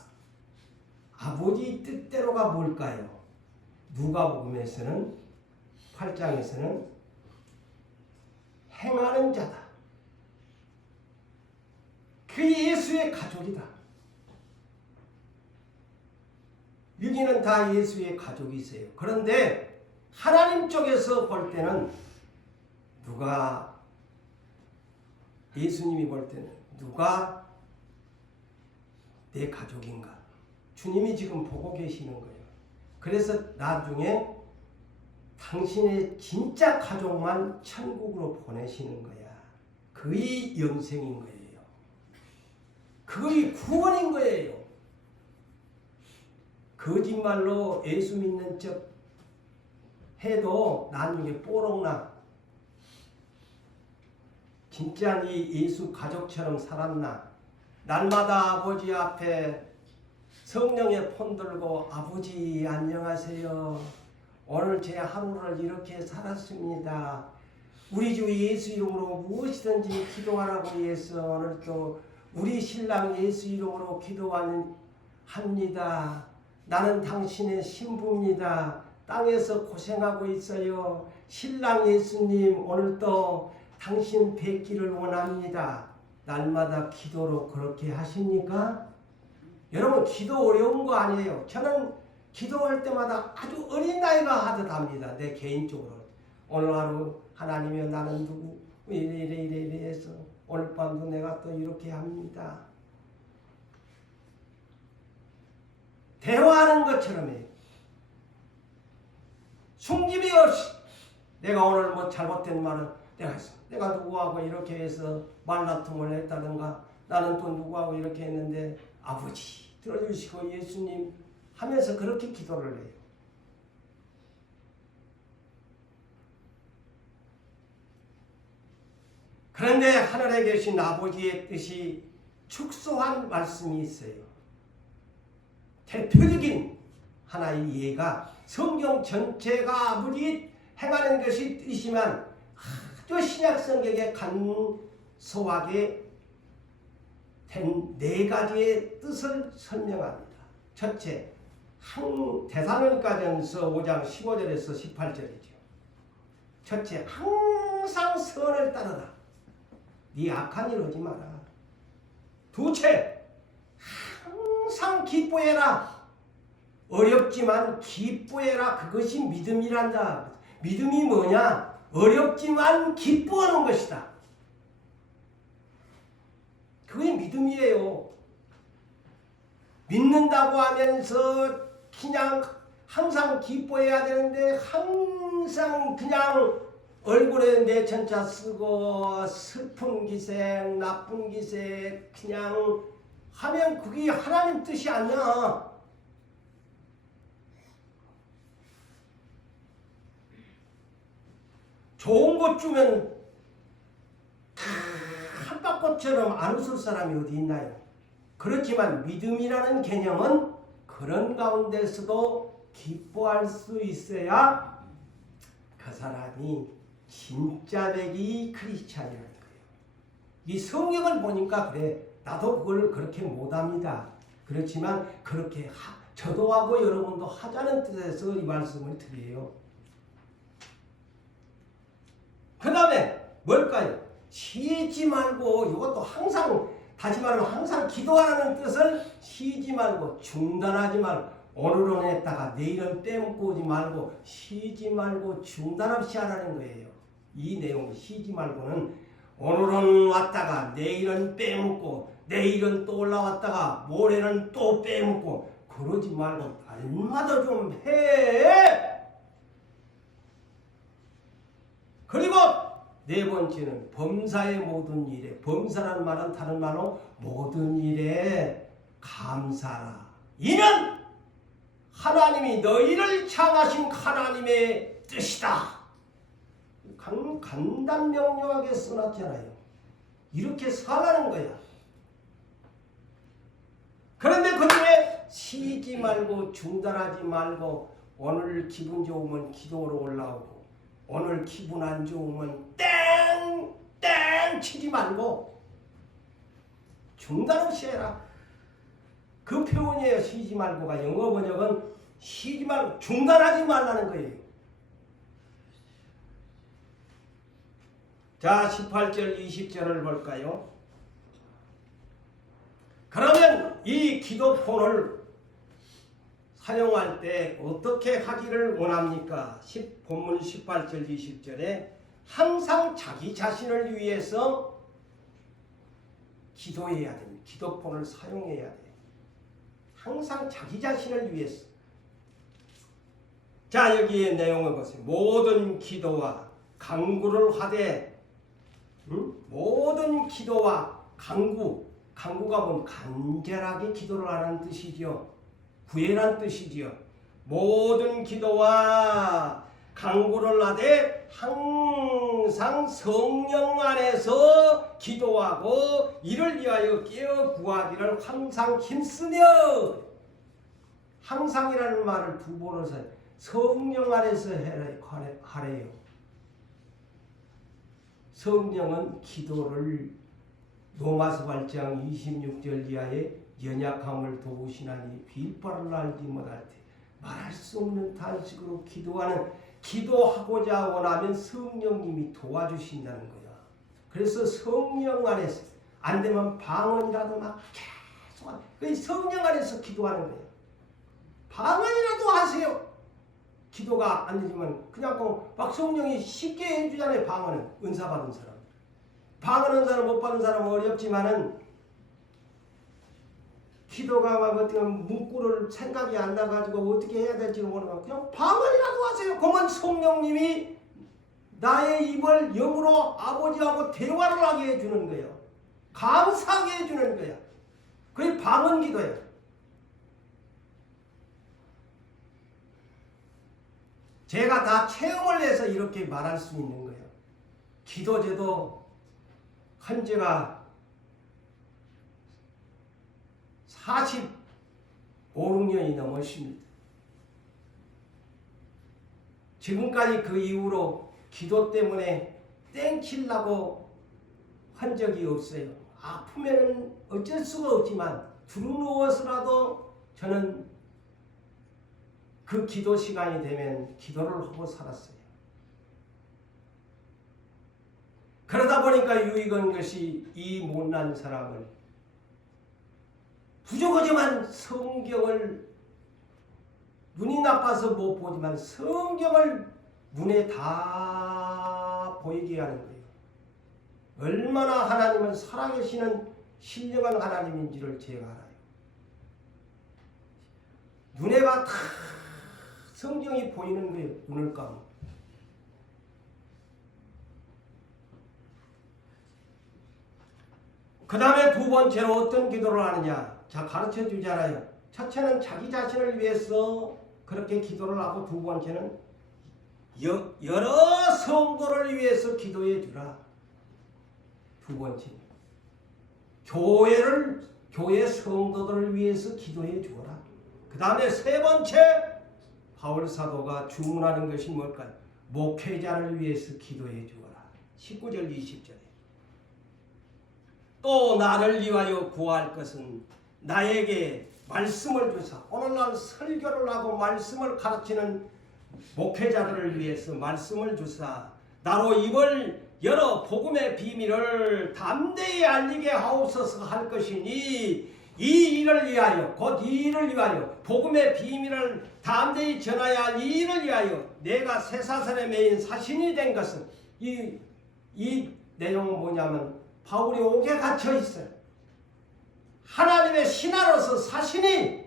아버지의 뜻대로가 뭘까요? 누가복음에서는 8장에서는 행하는 자다. 그 예수의 가족이다. 여기는 다 예수의 가족이세요. 그런데 하나님 쪽에서 볼 때는 누가 예수님이 볼 때는 누가 내 가족인가? 주님이 지금 보고 계시는 거예요. 그래서 나중에 당신의 진짜 가족만 천국으로 보내시는 거야. 그의 영생인 거예요. 그의 구원인 거예요. 거짓말로 예수 믿는 척 해도 나중에 뽀록나. 진짜 네 예수 가족처럼 살았나? 날마다 아버지 앞에 성령의 폰 들고 아버지 안녕하세요. 오늘 제 하루를 이렇게 살았습니다. 우리 주 예수 이름으로 무엇이든지 기도하라고 해서 오늘 또 우리 신랑 예수 이름으로 기도합니다. 나는 당신의 신부입니다. 땅에서 고생하고 있어요. 신랑 예수님 오늘도 당신 뵙기를 원합니다. 날마다 기도로 그렇게 하십니까? 여러분 기도 어려운 거 아니에요. 저는 기도할 때마다 아주 어린 나이가 하듯 합니다. 내 개인적으로. 오늘 하루 하나님이여 나는 누구 이래 해서 오늘 밤도 내가 또 이렇게 합니다. 대화하는 것처럼 해요. 숨김이 없이 내가 오늘 뭐 잘못된 말은 내가 누구하고 이렇게 해서 말다툼을 했다든가 나는 또 누구하고 이렇게 했는데 아버지 들어주시고 예수님 하면서 그렇게 기도를 해요. 그런데 하늘에 계신 아버지의 뜻이 축소한 말씀이 있어요. 대표적인 하나의 예가 성경 전체가 아무리 행하는 것이 뜻이지만 아주 신약성경에 간소하게 된 네 가지의 뜻을 설명합니다. 첫째, 데살로니가전서 5장 15절에서 18절이죠. 첫째, 항상 선을 따르라. 네 악한 일 하지 마라. 둘째, 항상 기뻐해라. 어렵지만 기뻐해라. 그것이 믿음이란다. 믿음이 뭐냐? 어렵지만 기뻐하는 것이다. 그게 믿음이에요. 믿는다고 하면서 그냥 항상 기뻐해야 되는데 항상 그냥 얼굴에 내천자 쓰고 슬픈 기색, 나쁜 기색 그냥 하면 그게 하나님 뜻이 아니야. 좋은 것 주면 한박꽃처럼 안 웃을 사람이 어디 있나요? 그렇지만 믿음이라는 개념은 그런 가운데서도 기뻐할 수 있어야 그 사람이 진짜 되기 크리스찬이라는 거예요. 이 성경을 보니까 그래. 나도 그걸 그렇게 못합니다. 그렇지만 그렇게 저도 하고 여러분도 하자는 뜻에서 이 말씀을 드려요. 그 다음에 뭘까요? 쉬지 말고 이것도 항상 다시말로 항상 기도하라는 뜻을 쉬지 말고 중단하지 말고 오늘은 했다가 내일은 빼먹고 오지 말고 쉬지 말고 중단 없이 하라는 거예요. 이 내용 쉬지 말고는 오늘은 왔다가 내일은 빼먹고 내일은 또 올라왔다가 모레는 또 빼먹고 그러지 말고 날마다 좀 해. 그리고 네 번째는 범사의 모든 일에, 범사라는 말은 다른 말로 모든 일에 감사라. 이는 하나님이 너희를 창하신 하나님의 뜻이다. 간단명료하게 써놨잖아요. 이렇게 살라는 거야. 그런데 그중에 쉬지 말고 중단하지 말고 오늘 기분 좋으면 기도로 올라오고 오늘 기분 안 좋으면 땡 치지 말고 중단 없이 해라. 그 표현이에요. 쉬지 말고가 영어 번역은 쉬지 말고 중단하지 말라는 거예요. 자, 18절 20절을 볼까요? 그러면 이 기도폰을 사용할 때 어떻게 하기를 원합니까? 본문 18절 20절에 항상 자기 자신을 위해서 기도해야 됩니다. 기도폰을 사용해야 돼요. 항상 자기 자신을 위해서. 자, 여기에 내용을 보세요. 모든 기도와 간구를 하되 모든 기도와 간구가 뭔 간절하게 기도를 하라는 뜻이죠. 구애란 뜻이지요. 모든 기도와 간구를 하되 항상 성령 안에서 기도하고 이를 위하여 깨어 구하기를 항상 힘쓰며. 항상이라는 말을 두 번을 써요. 성령 안에서 하래요. 성령은 기도를 로마서 8장 26절 이하에 연약함을 도우시나니 빌바를 알지 못할 때 말할 수 없는 탄식으로 기도하고자 원하면 성령님이 도와주신다는 거야. 그래서 성령 안에서 안 되면 방언이라도 막 계속 성령 안에서 기도하는 거야. 방언이라도 하세요. 기도가 안 되지만 그냥 막 성령이 쉽게 해주잖아요. 방언은 은사 받은 사람. 방언 은사를 못 받은 사람은 어렵지만은 기도가 막 어떻게 문구를 생각이 안 나가지고 어떻게 해야 될지 모르고 그냥 방언이라도 하세요. 그러면 성령님이 나의 입을 영으로 아버지하고 대화를 하게 해주는 거예요. 감사하게 해주는 거야. 그게 방언 기도예요. 제가 다 체험을 해서 이렇게 말할 수 있는 거예요. 기도제도 한 지가 45, 6년이 넘었습니다. 지금까지 그 이후로 기도 때문에 땡치려고 한 적이 없어요. 아프면 어쩔 수가 없지만 두루누워서라도 저는 그 기도 시간이 되면 기도를 하고 살았어요. 그러다 보니까 유익한 것이 이 못난 사람을 부족하지만 성경을 눈이 나빠서 못 보지만 성경을 눈에 다 보이게 하는 거예요. 얼마나 하나님은 살아계시는 신령한 하나님인지를 제가 알아요. 눈에가 다 성경이 보이는 거예요. 눈을 감고. 그 다음에 두 번째로 어떤 기도를 하느냐. 자, 가르쳐 주잖아요. 첫째는 자기 자신을 위해서 그렇게 기도를 하고 두 번째는 여러 성도를 위해서 기도해 주라. 두 번째. 교회 성도들을 위해서 기도해 주어라. 그 다음에 세 번째 바울 사도가 주문하는 것이 뭘까요? 목회자를 위해서 기도해 주어라. 19절 20절에 또 나를 위하여 구할 것은 나에게 말씀을 주사. 오늘날 설교를 하고 말씀을 가르치는 목회자들을 위해서 말씀을 주사 나로 입을 열어 복음의 비밀을 담대히 알리게 하옵소서 할 것이니 이 일을 위하여 곧 이 일을 위하여 복음의 비밀을 담대히 전하야 할 이 일을 위하여 내가 쇠사슬에 매인 사신이 된 것은 이 내용은 뭐냐면 바울이 옥에 갇혀 있어요. 하나님의 신하로서 사신이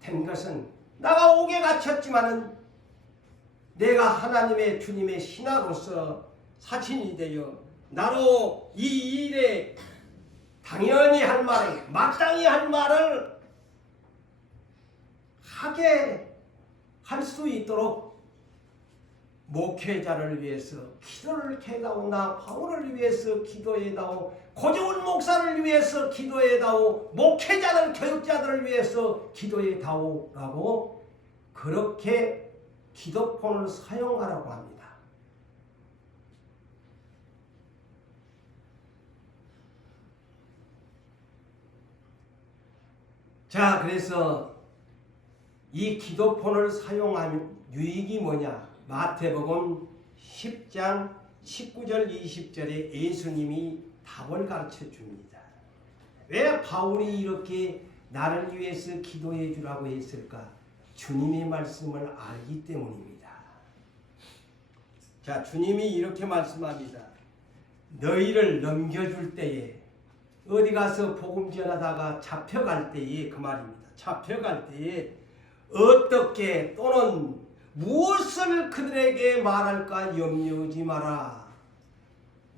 된 것은 나가 옥에 갇혔지만은 내가 하나님의 주님의 신하로서 사신이 되어 나로 이 일에 당연히 할 말을 마땅히 할 말을 하게 할 수 있도록 목회자를 위해서 기도를 해다오. 나 바울을 위해서 기도해다오. 고종훈 목사를 위해서 기도해다오. 목회자들 교육자들을 위해서 기도해다오 라고 그렇게 기도폰을 사용하라고 합니다. 자, 그래서 이 기도폰을 사용하면 유익이 뭐냐? 마태복음 10장 19절 20절에 예수님이 답을 가르쳐 줍니다. 왜 바울이 이렇게 나를 위해서 기도해 주라고 했을까? 주님의 말씀을 알기 때문입니다. 자, 주님이 이렇게 말씀합니다. 너희를 넘겨줄 때에 어디 가서 복음 전하다가 잡혀갈 때에 그 말입니다. 잡혀갈 때에 어떻게 또는 무엇을 그들에게 말할까 염려하지 마라.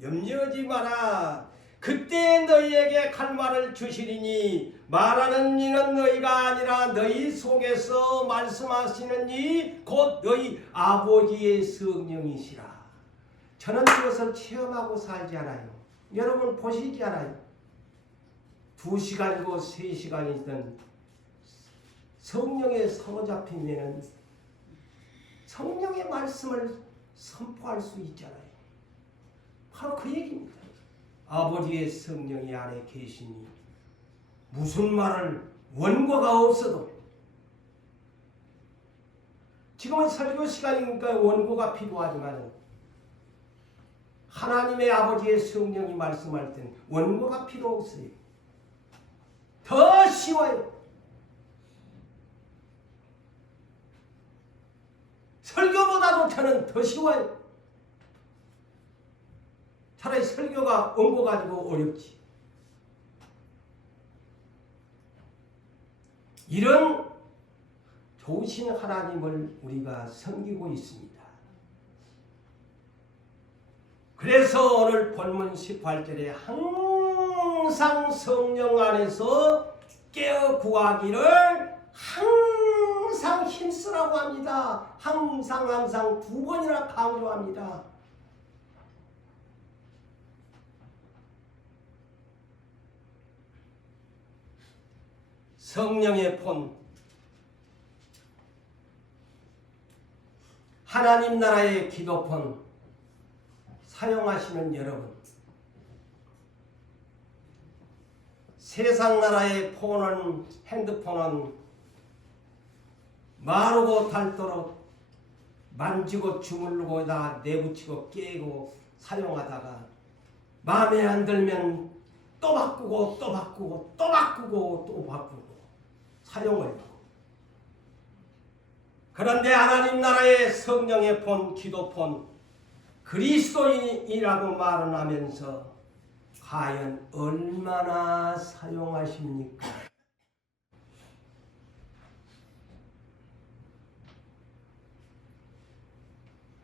염려하지 마라. 그때 너희에게 갈 말을 주시리니 말하는 이는 너희가 아니라 너희 속에서 말씀하시는 이 곧 너희 아버지의 성령이시라. 저는 그것을 체험하고 살지 않아요. 여러분 보시지 않아요. 2시간이고 3시간이든 성령에 사로잡히면 성령의 말씀을 선포할 수 있잖아요. 바로 그 얘기입니다. 아버지의 성령이 안에 계시니 무슨 말을 원고가 없어도 지금은 설교 시간이니까 원고가 필요하지만 하나님의 아버지의 성령이 말씀할 때는 원고가 필요 없어요. 더 쉬워요. 설교보다도 저는 더 쉬워요. 차라리 설교가 원고 가지고 어렵지. 이런 좋으신 하나님을 우리가 섬기고 있습니다. 그래서 오늘 본문 18절에 항상 성령 안에서 깨어 구하기를 항상 힘쓰라고 합니다. 항상 두 번이나 강조합니다. 성령의 폰, 하나님 나라의 기도폰 사용하시는 여러분, 세상 나라의 폰은, 핸드폰은 마르고 닳도록 만지고 주물르고 다 내붙이고 깨고 사용하다가 마음에 안 들면 또 바꾸고 또 바꾸고 또 바꾸고 또 바꾸고 사용을 하고. 그런데 하나님 나라의 성령의 폰, 기도폰, 그리스도인이라고 말은 하면서 과연 얼마나 사용하십니까?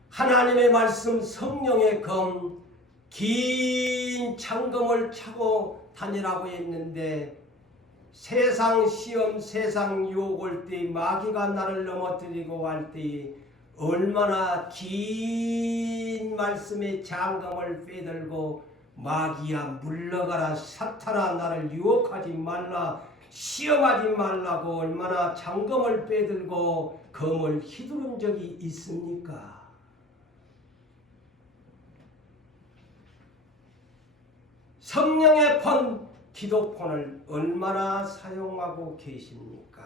하나님의 말씀, 성령의 검, 긴 창검을 차고 다니라고 했는데 세상 시험, 세상 유혹 올 때, 마귀가 나를 넘어뜨리고 할 때 얼마나 긴 말씀의 장검을 빼들고 마귀야 물러가라, 사탄아 나를 유혹하지 말라, 시험하지 말라고 얼마나 장검을 빼들고 검을 휘두른 적이 있습니까? 성령의 폰, 기도폰을 얼마나 사용하고 계십니까?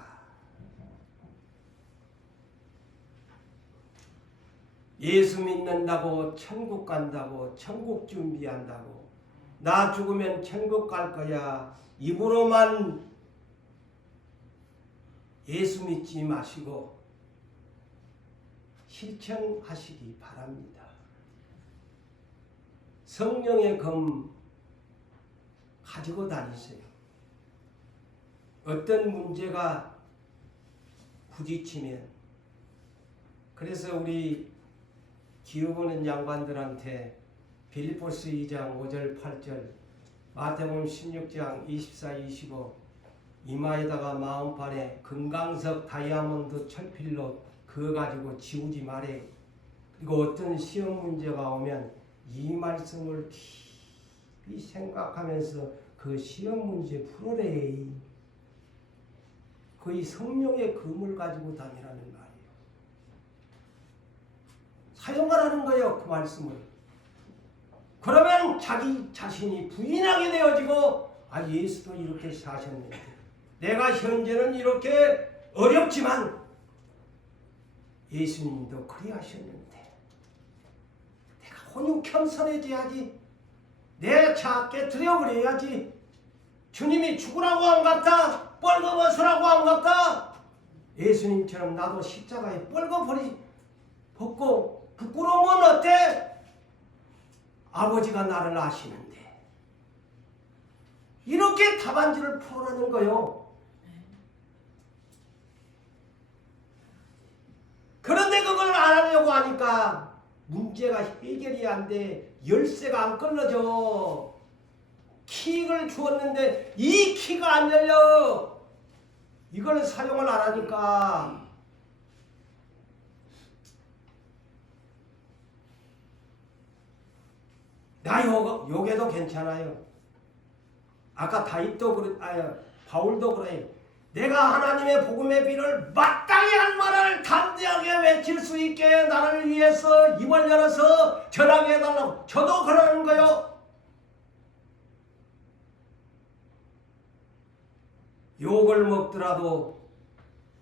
예수 믿는다고 천국 간다고, 천국 준비한다고, 나 죽으면 천국 갈 거야, 입으로만 예수 믿지 마시고 실천하시기 바랍니다. 성령의 검 가지고 다니세요. 어떤 문제가 부딪히면, 그래서 우리 기업하는 양반들한테 빌립보서 2장 5절 8절, 마태복음 16장 24, 25 이마에다가 마음판에 금강석 다이아몬드 철필로 그거 가지고 지우지 말아요. 그리고 어떤 시험 문제가 오면 이 말씀을 깊이 생각하면서 그 시험 문제 풀어내. 거의 성령의 금을 가지고 다니라는 말이에요. 사용하라는 거예요, 그 말씀을. 그러면 자기 자신이 부인하게 되어지고, 아, 예수도 이렇게 사셨는데, 내가 현재는 이렇게 어렵지만 예수님도 그리하셨는데 내가 혼육 겸손해져야지, 내 작게 드려버려야지. 주님이 죽으라고 안 갔다, 뻘거벗으라고 안 갔다. 예수님처럼 나도 십자가에 벗고 부끄러우면 어때? 아버지가 나를 아시는데. 이렇게 답안지를 풀어라는 거요. 그런데 그걸 안 하려고 하니까 문제가 해결이 안 돼. 열쇠가 안 끊어져. 키를 주었는데 이 키가 안 열려. 이걸 사용을 안 하니까. 나 요게도 괜찮아요. 아까 다윗도 바울도 그래. 내가 하나님의 복음의 비를 마땅히 한 말을 담대하게 외칠 수 있게 나를 위해서 입을 열어서 전하게 해달라고. 저도 그러는 거요. 욕을 먹더라도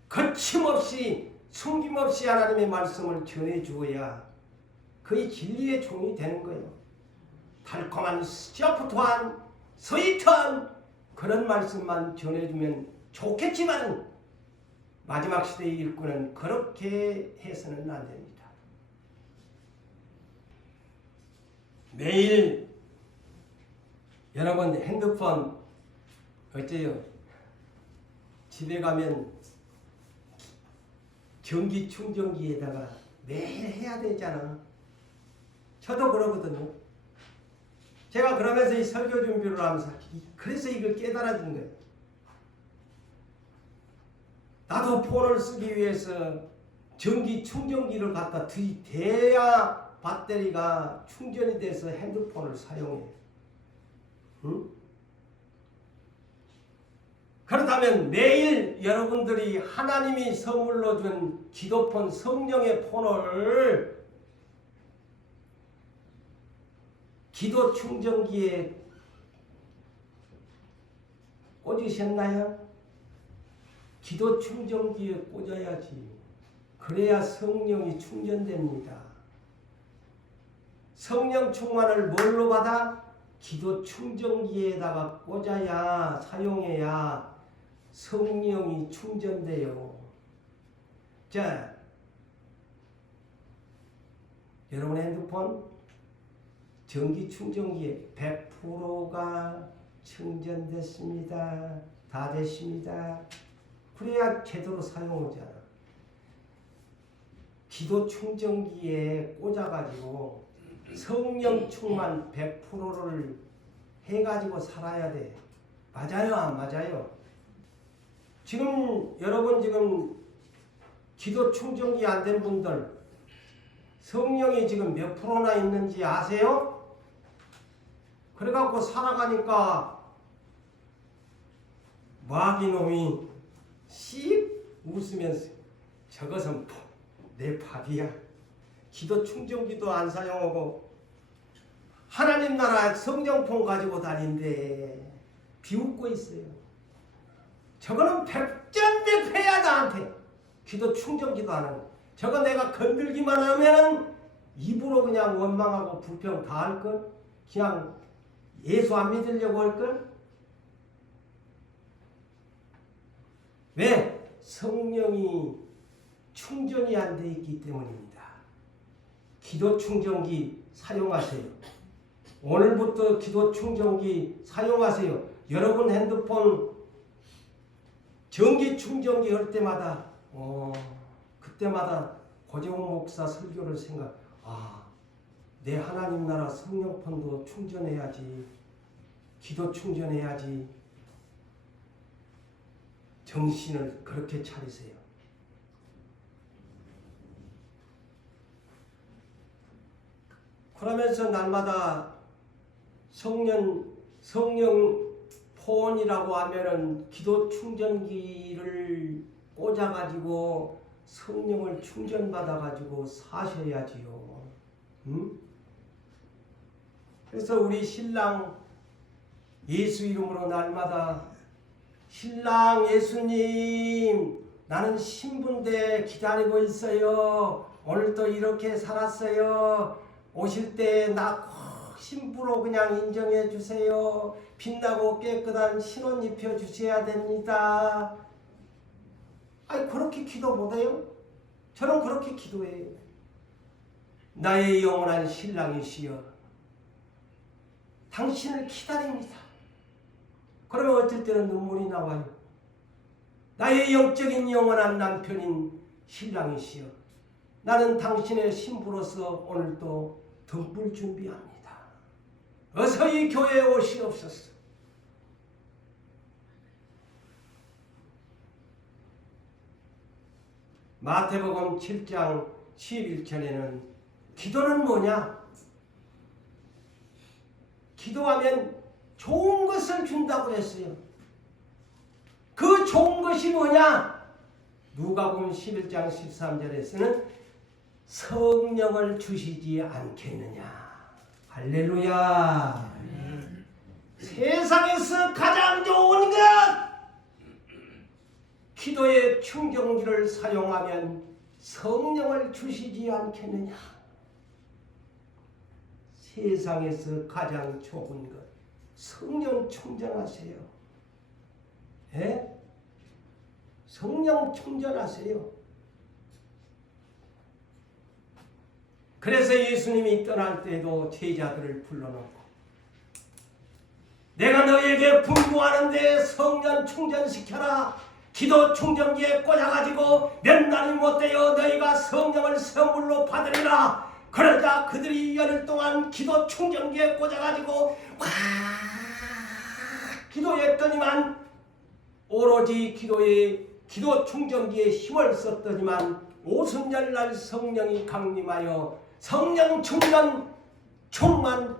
거침없이 숨김없이 하나님의 말씀을 전해주어야 그의 진리의 종이 되는 거예요. 달콤한 스티어프트한 스위트한 그런 말씀만 전해주면 좋겠지만 마지막 시대의 일꾼은 그렇게 해서는 안 됩니다. 매일 여러분 핸드폰 어째요? 집에 가면 전기 충전기에다가 매일 해야 되잖아. 저도 그러거든요. 제가 그러면서 이 설교 준비를 하면서 그래서 이걸 깨달아진 거예요. 나도 폰을 쓰기 위해서 전기 충전기를 갖다 대야 배터리가 충전이 돼서 핸드폰을 사용해. 응? 그렇다면 매일 여러분들이 하나님이 선물로 준 기도폰 성령의 폰을 기도 충전기에 꽂으셨나요? 기도 충전기에 꽂아야지. 그래야 성령이 충전됩니다. 성령 충만을 뭘로 받아? 기도 충전기에다가 꽂아야, 사용해야 성령이 충전돼요. 자, 여러분의 핸드폰 전기 충전기에 100%가 충전됐습니다. 다 됐습니다. 그래야 제대로 사용하잖아. 기도 충전기에 꽂아가지고 성령 충만 100%를 해가지고 살아야 돼. 맞아요, 안 맞아요? 지금 여러분 기도 충전기 안 된 분들 성령이 지금 몇 프로나 있는지 아세요? 그래갖고 살아가니까 마귀놈이 씩 웃으면서 저것은 내 밥이야. 기도 충전기도 안 사용하고 하나님 나라 성령폰 가지고 다닌데 비웃고 있어요. 저거는 백전백패야 나한테. 기도 충전기도 안 하고. 저거 내가 건들기만 하면 입으로 그냥 원망하고 불평 다 할걸? 그냥 예수 안 믿으려고 할걸? 왜? 성령이 충전이 안 돼 있기 때문입니다. 기도 충전기 사용하세요. 오늘부터 기도 충전기 사용하세요. 여러분 핸드폰 전기 충전기 할 때마다 그때마다 고재홍 목사 설교를 내 하나님 나라 성령폰도 충전해야지. 기도 충전해야지. 정신을 그렇게 차리세요. 그러면서 날마다 성령 폰이라고 하면은 기도 충전기를 꽂아가지고 성령을 충전받아가지고 사셔야지요. 응? 그래서 우리 신랑 예수 이름으로 날마다 신랑 예수님, 나는 신부인데 기다리고 있어요. 오늘도 이렇게 살았어요. 오실 때 나 꼭 신부로 그냥 인정해 주세요. 빛나고 깨끗한 신혼 입혀 주셔야 됩니다. 아니 그렇게 기도 못해요? 저는 그렇게 기도해요. 나의 영원한 신랑이시여, 당신을 기다립니다. 그러면 어쩔 때는 눈물이 나와요. 나의 영적인 영원한 남편인 신랑이시여, 나는 당신의 신부로서 오늘도 등불 준비합니다. 어서 이 교회에 오시옵소서. 마태복음 7장 11절에는 기도는 뭐냐? 기도하면 좋은 것을 준다고 그랬어요. 그 좋은 것이 뭐냐? 누가복음 11장 13절에서는 성령을 주시지 않겠느냐. 할렐루야. 세상에서 가장 좋은 것, 기도의 충전기를 사용하면 성령을 주시지 않겠느냐. 세상에서 가장 좋은 것, 성령 충전하세요. 예? 성령 충전하세요. 그래서 예수님이 떠날 때도 제자들을 불러놓고 내가 너에게 분부하는데 성령 충전시켜라. 기도 충전기에 꽂아가지고 몇 날이 못되어 너희가 성령을 선물로 받으리라. 그러자 그들이 열흘 동안 기도 충전기에 꽂아가지고 와 기도했더니만 오로지 기도 충전기에 힘을 썼더니만 오순절날 성령이 강림하여 성령 충만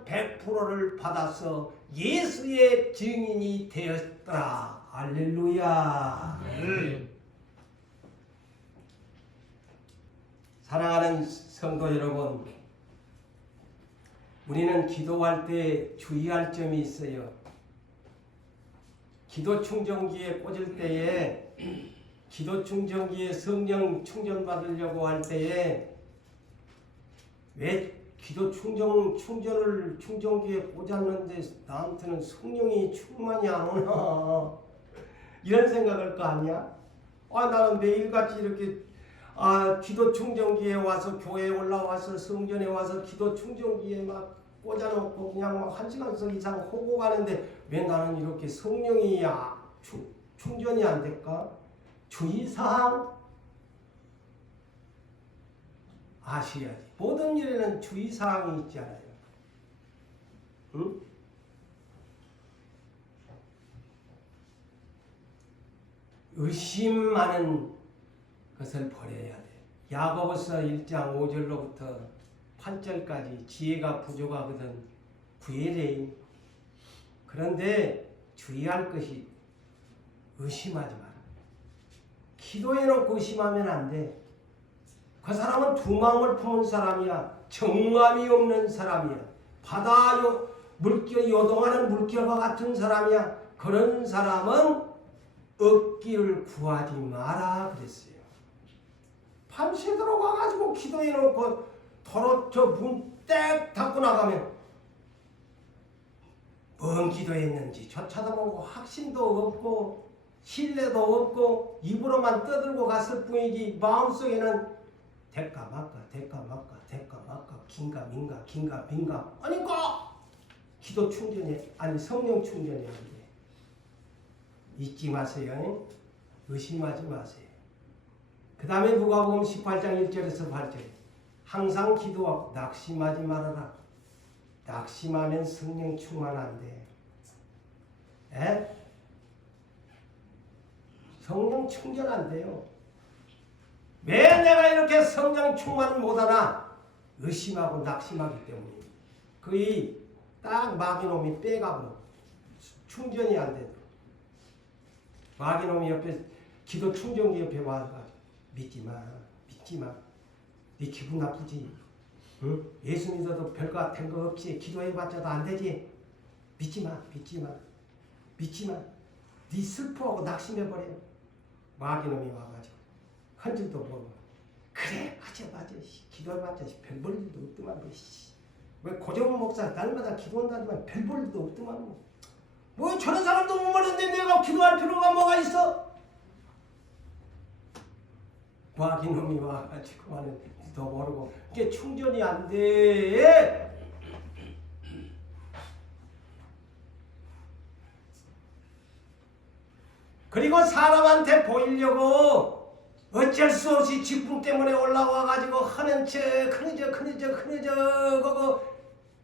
100%를 받아서 예수의 증인이 되었더라. 할렐루야. 사랑하는 성도 여러분, 우리는 기도할 때 주의할 점이 있어요. 기도 충전기에 꽂을 때에 기도 충전기에 성령 충전 받으려고 할 때에 왜 기도 충전기에 꽂았는데 나한테는 성령이 충만이 안 오나 이런 생각할 거 아니야? 나는 매일같이 이렇게 기도 충전기에 와서 교회에 올라와서 성전에 와서 기도 충전기에 막 꽂아놓고 그냥 막 1시간 이상 호고 가는데 왜 나는 이렇게 성령이 충전이 안 될까? 주의사항 아셔야지. 모든 일에는 주의사항이 있잖아요. 응? 의심하는 것을 버려야 돼. 야고보서 1장 5절로부터 8절까지 지혜가 부족하거든 구해래. 그런데 주의할 것이 의심하지 마라. 기도해놓고 의심하면 안 돼. 그 사람은 두 마음을 품은 사람이야. 정감이 없는 사람이야. 바다 물결 요동하는 물결과 같은 사람이야. 그런 사람은 얻기를 구하지 마라 그랬어요. 밤새도록 와가지고 기도해놓고 도로 저 문 딱 닫고 나가면 뭔 기도했는지 조차도 보고 확신도 없고 신뢰도 없고 입으로만 떠들고 갔을 뿐이지 마음속에는 대까 말까 긴가 민가 아니까 기도 충전이 아니 성령 충전이 안 돼. 잊지 마세요. 의심하지 마세요. 그 다음에 누가복음 18장 1절에서 8절 항상 기도하고 낙심하지 말아라. 낙심하면 성령 충만 안 돼. 에? 성령 충전 안 돼요. 왜 내가 이렇게 성령 충만을 못하나? 의심하고 낙심하기 때문에. 거의 딱 마귀놈이 빼가고 충전이 안 돼도 마귀놈이 옆에 기도 충전기 옆에 와서 믿지 마. 네 기분 나쁘지? 응? 예수 믿어도 별거 같은 거 없지? 기도해봤자도 안 되지? 믿지 마. 네 슬퍼하고 낙심해버려. 마귀놈이 와가지고 한 줄도 모르고 그래 맞아 기도해봤자 별 볼 일도 없더만 왜 고정훈 목사 날마다 기도한다지만 별 볼 일도 없더만 뭐 저런 사람도 못 모르는데 내가 기도할 필요가 뭐가 있어? 마귀놈이 와가지고 하는 도 모르고 이게 충전이 안 돼. 그리고 사람한테 보이려고 어쩔 수 없이 직분 때문에 올라와가지고 하는 척 흐느적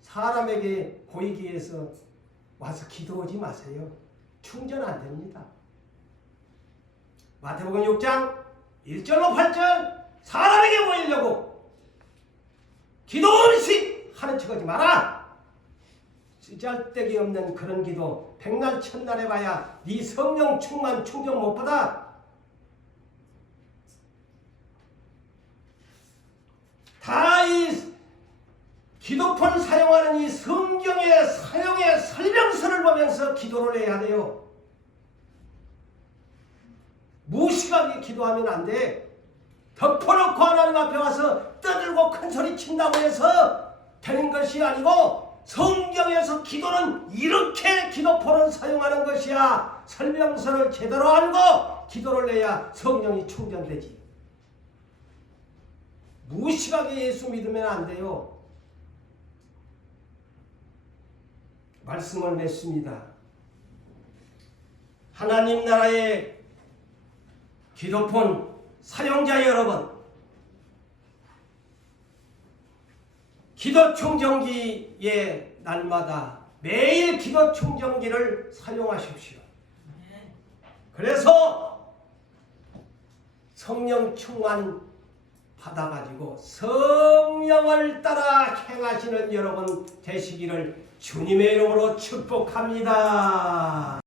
사람에게 보이기 위해서 와서 기도하지 마세요. 충전 안 됩니다. 마태복음 6장 1절로 8절 사람에게 보이려고 기도 없이 하는 척하지 마라. 쓰잘데기 없는 그런 기도 백날 천날 해봐야 네 성령 충만 충전 못 받아. 다 이 기도폰 사용하는 이 성경의 사용의 설명서를 보면서 기도를 해야 돼요. 무식하게 기도하면 안 돼. 덮어놓고 하나님 앞에 와서 떠들고 큰소리 친다고 해서 되는 것이 아니고 성경에서 기도는 이렇게 기도폰을 사용하는 것이야. 설명서를 제대로 알고 기도를 해야 성령이 충전되지. 무식하게 예수 믿으면 안 돼요. 말씀을 맺습니다. 하나님 나라의 기도폰 사용자 여러분, 기도 충전기에 날마다 매일 기도 충전기를 사용하십시오. 그래서 성령 충만 받아가지고 성령을 따라 행하시는 여러분 되시기를 주님의 이름으로 축복합니다.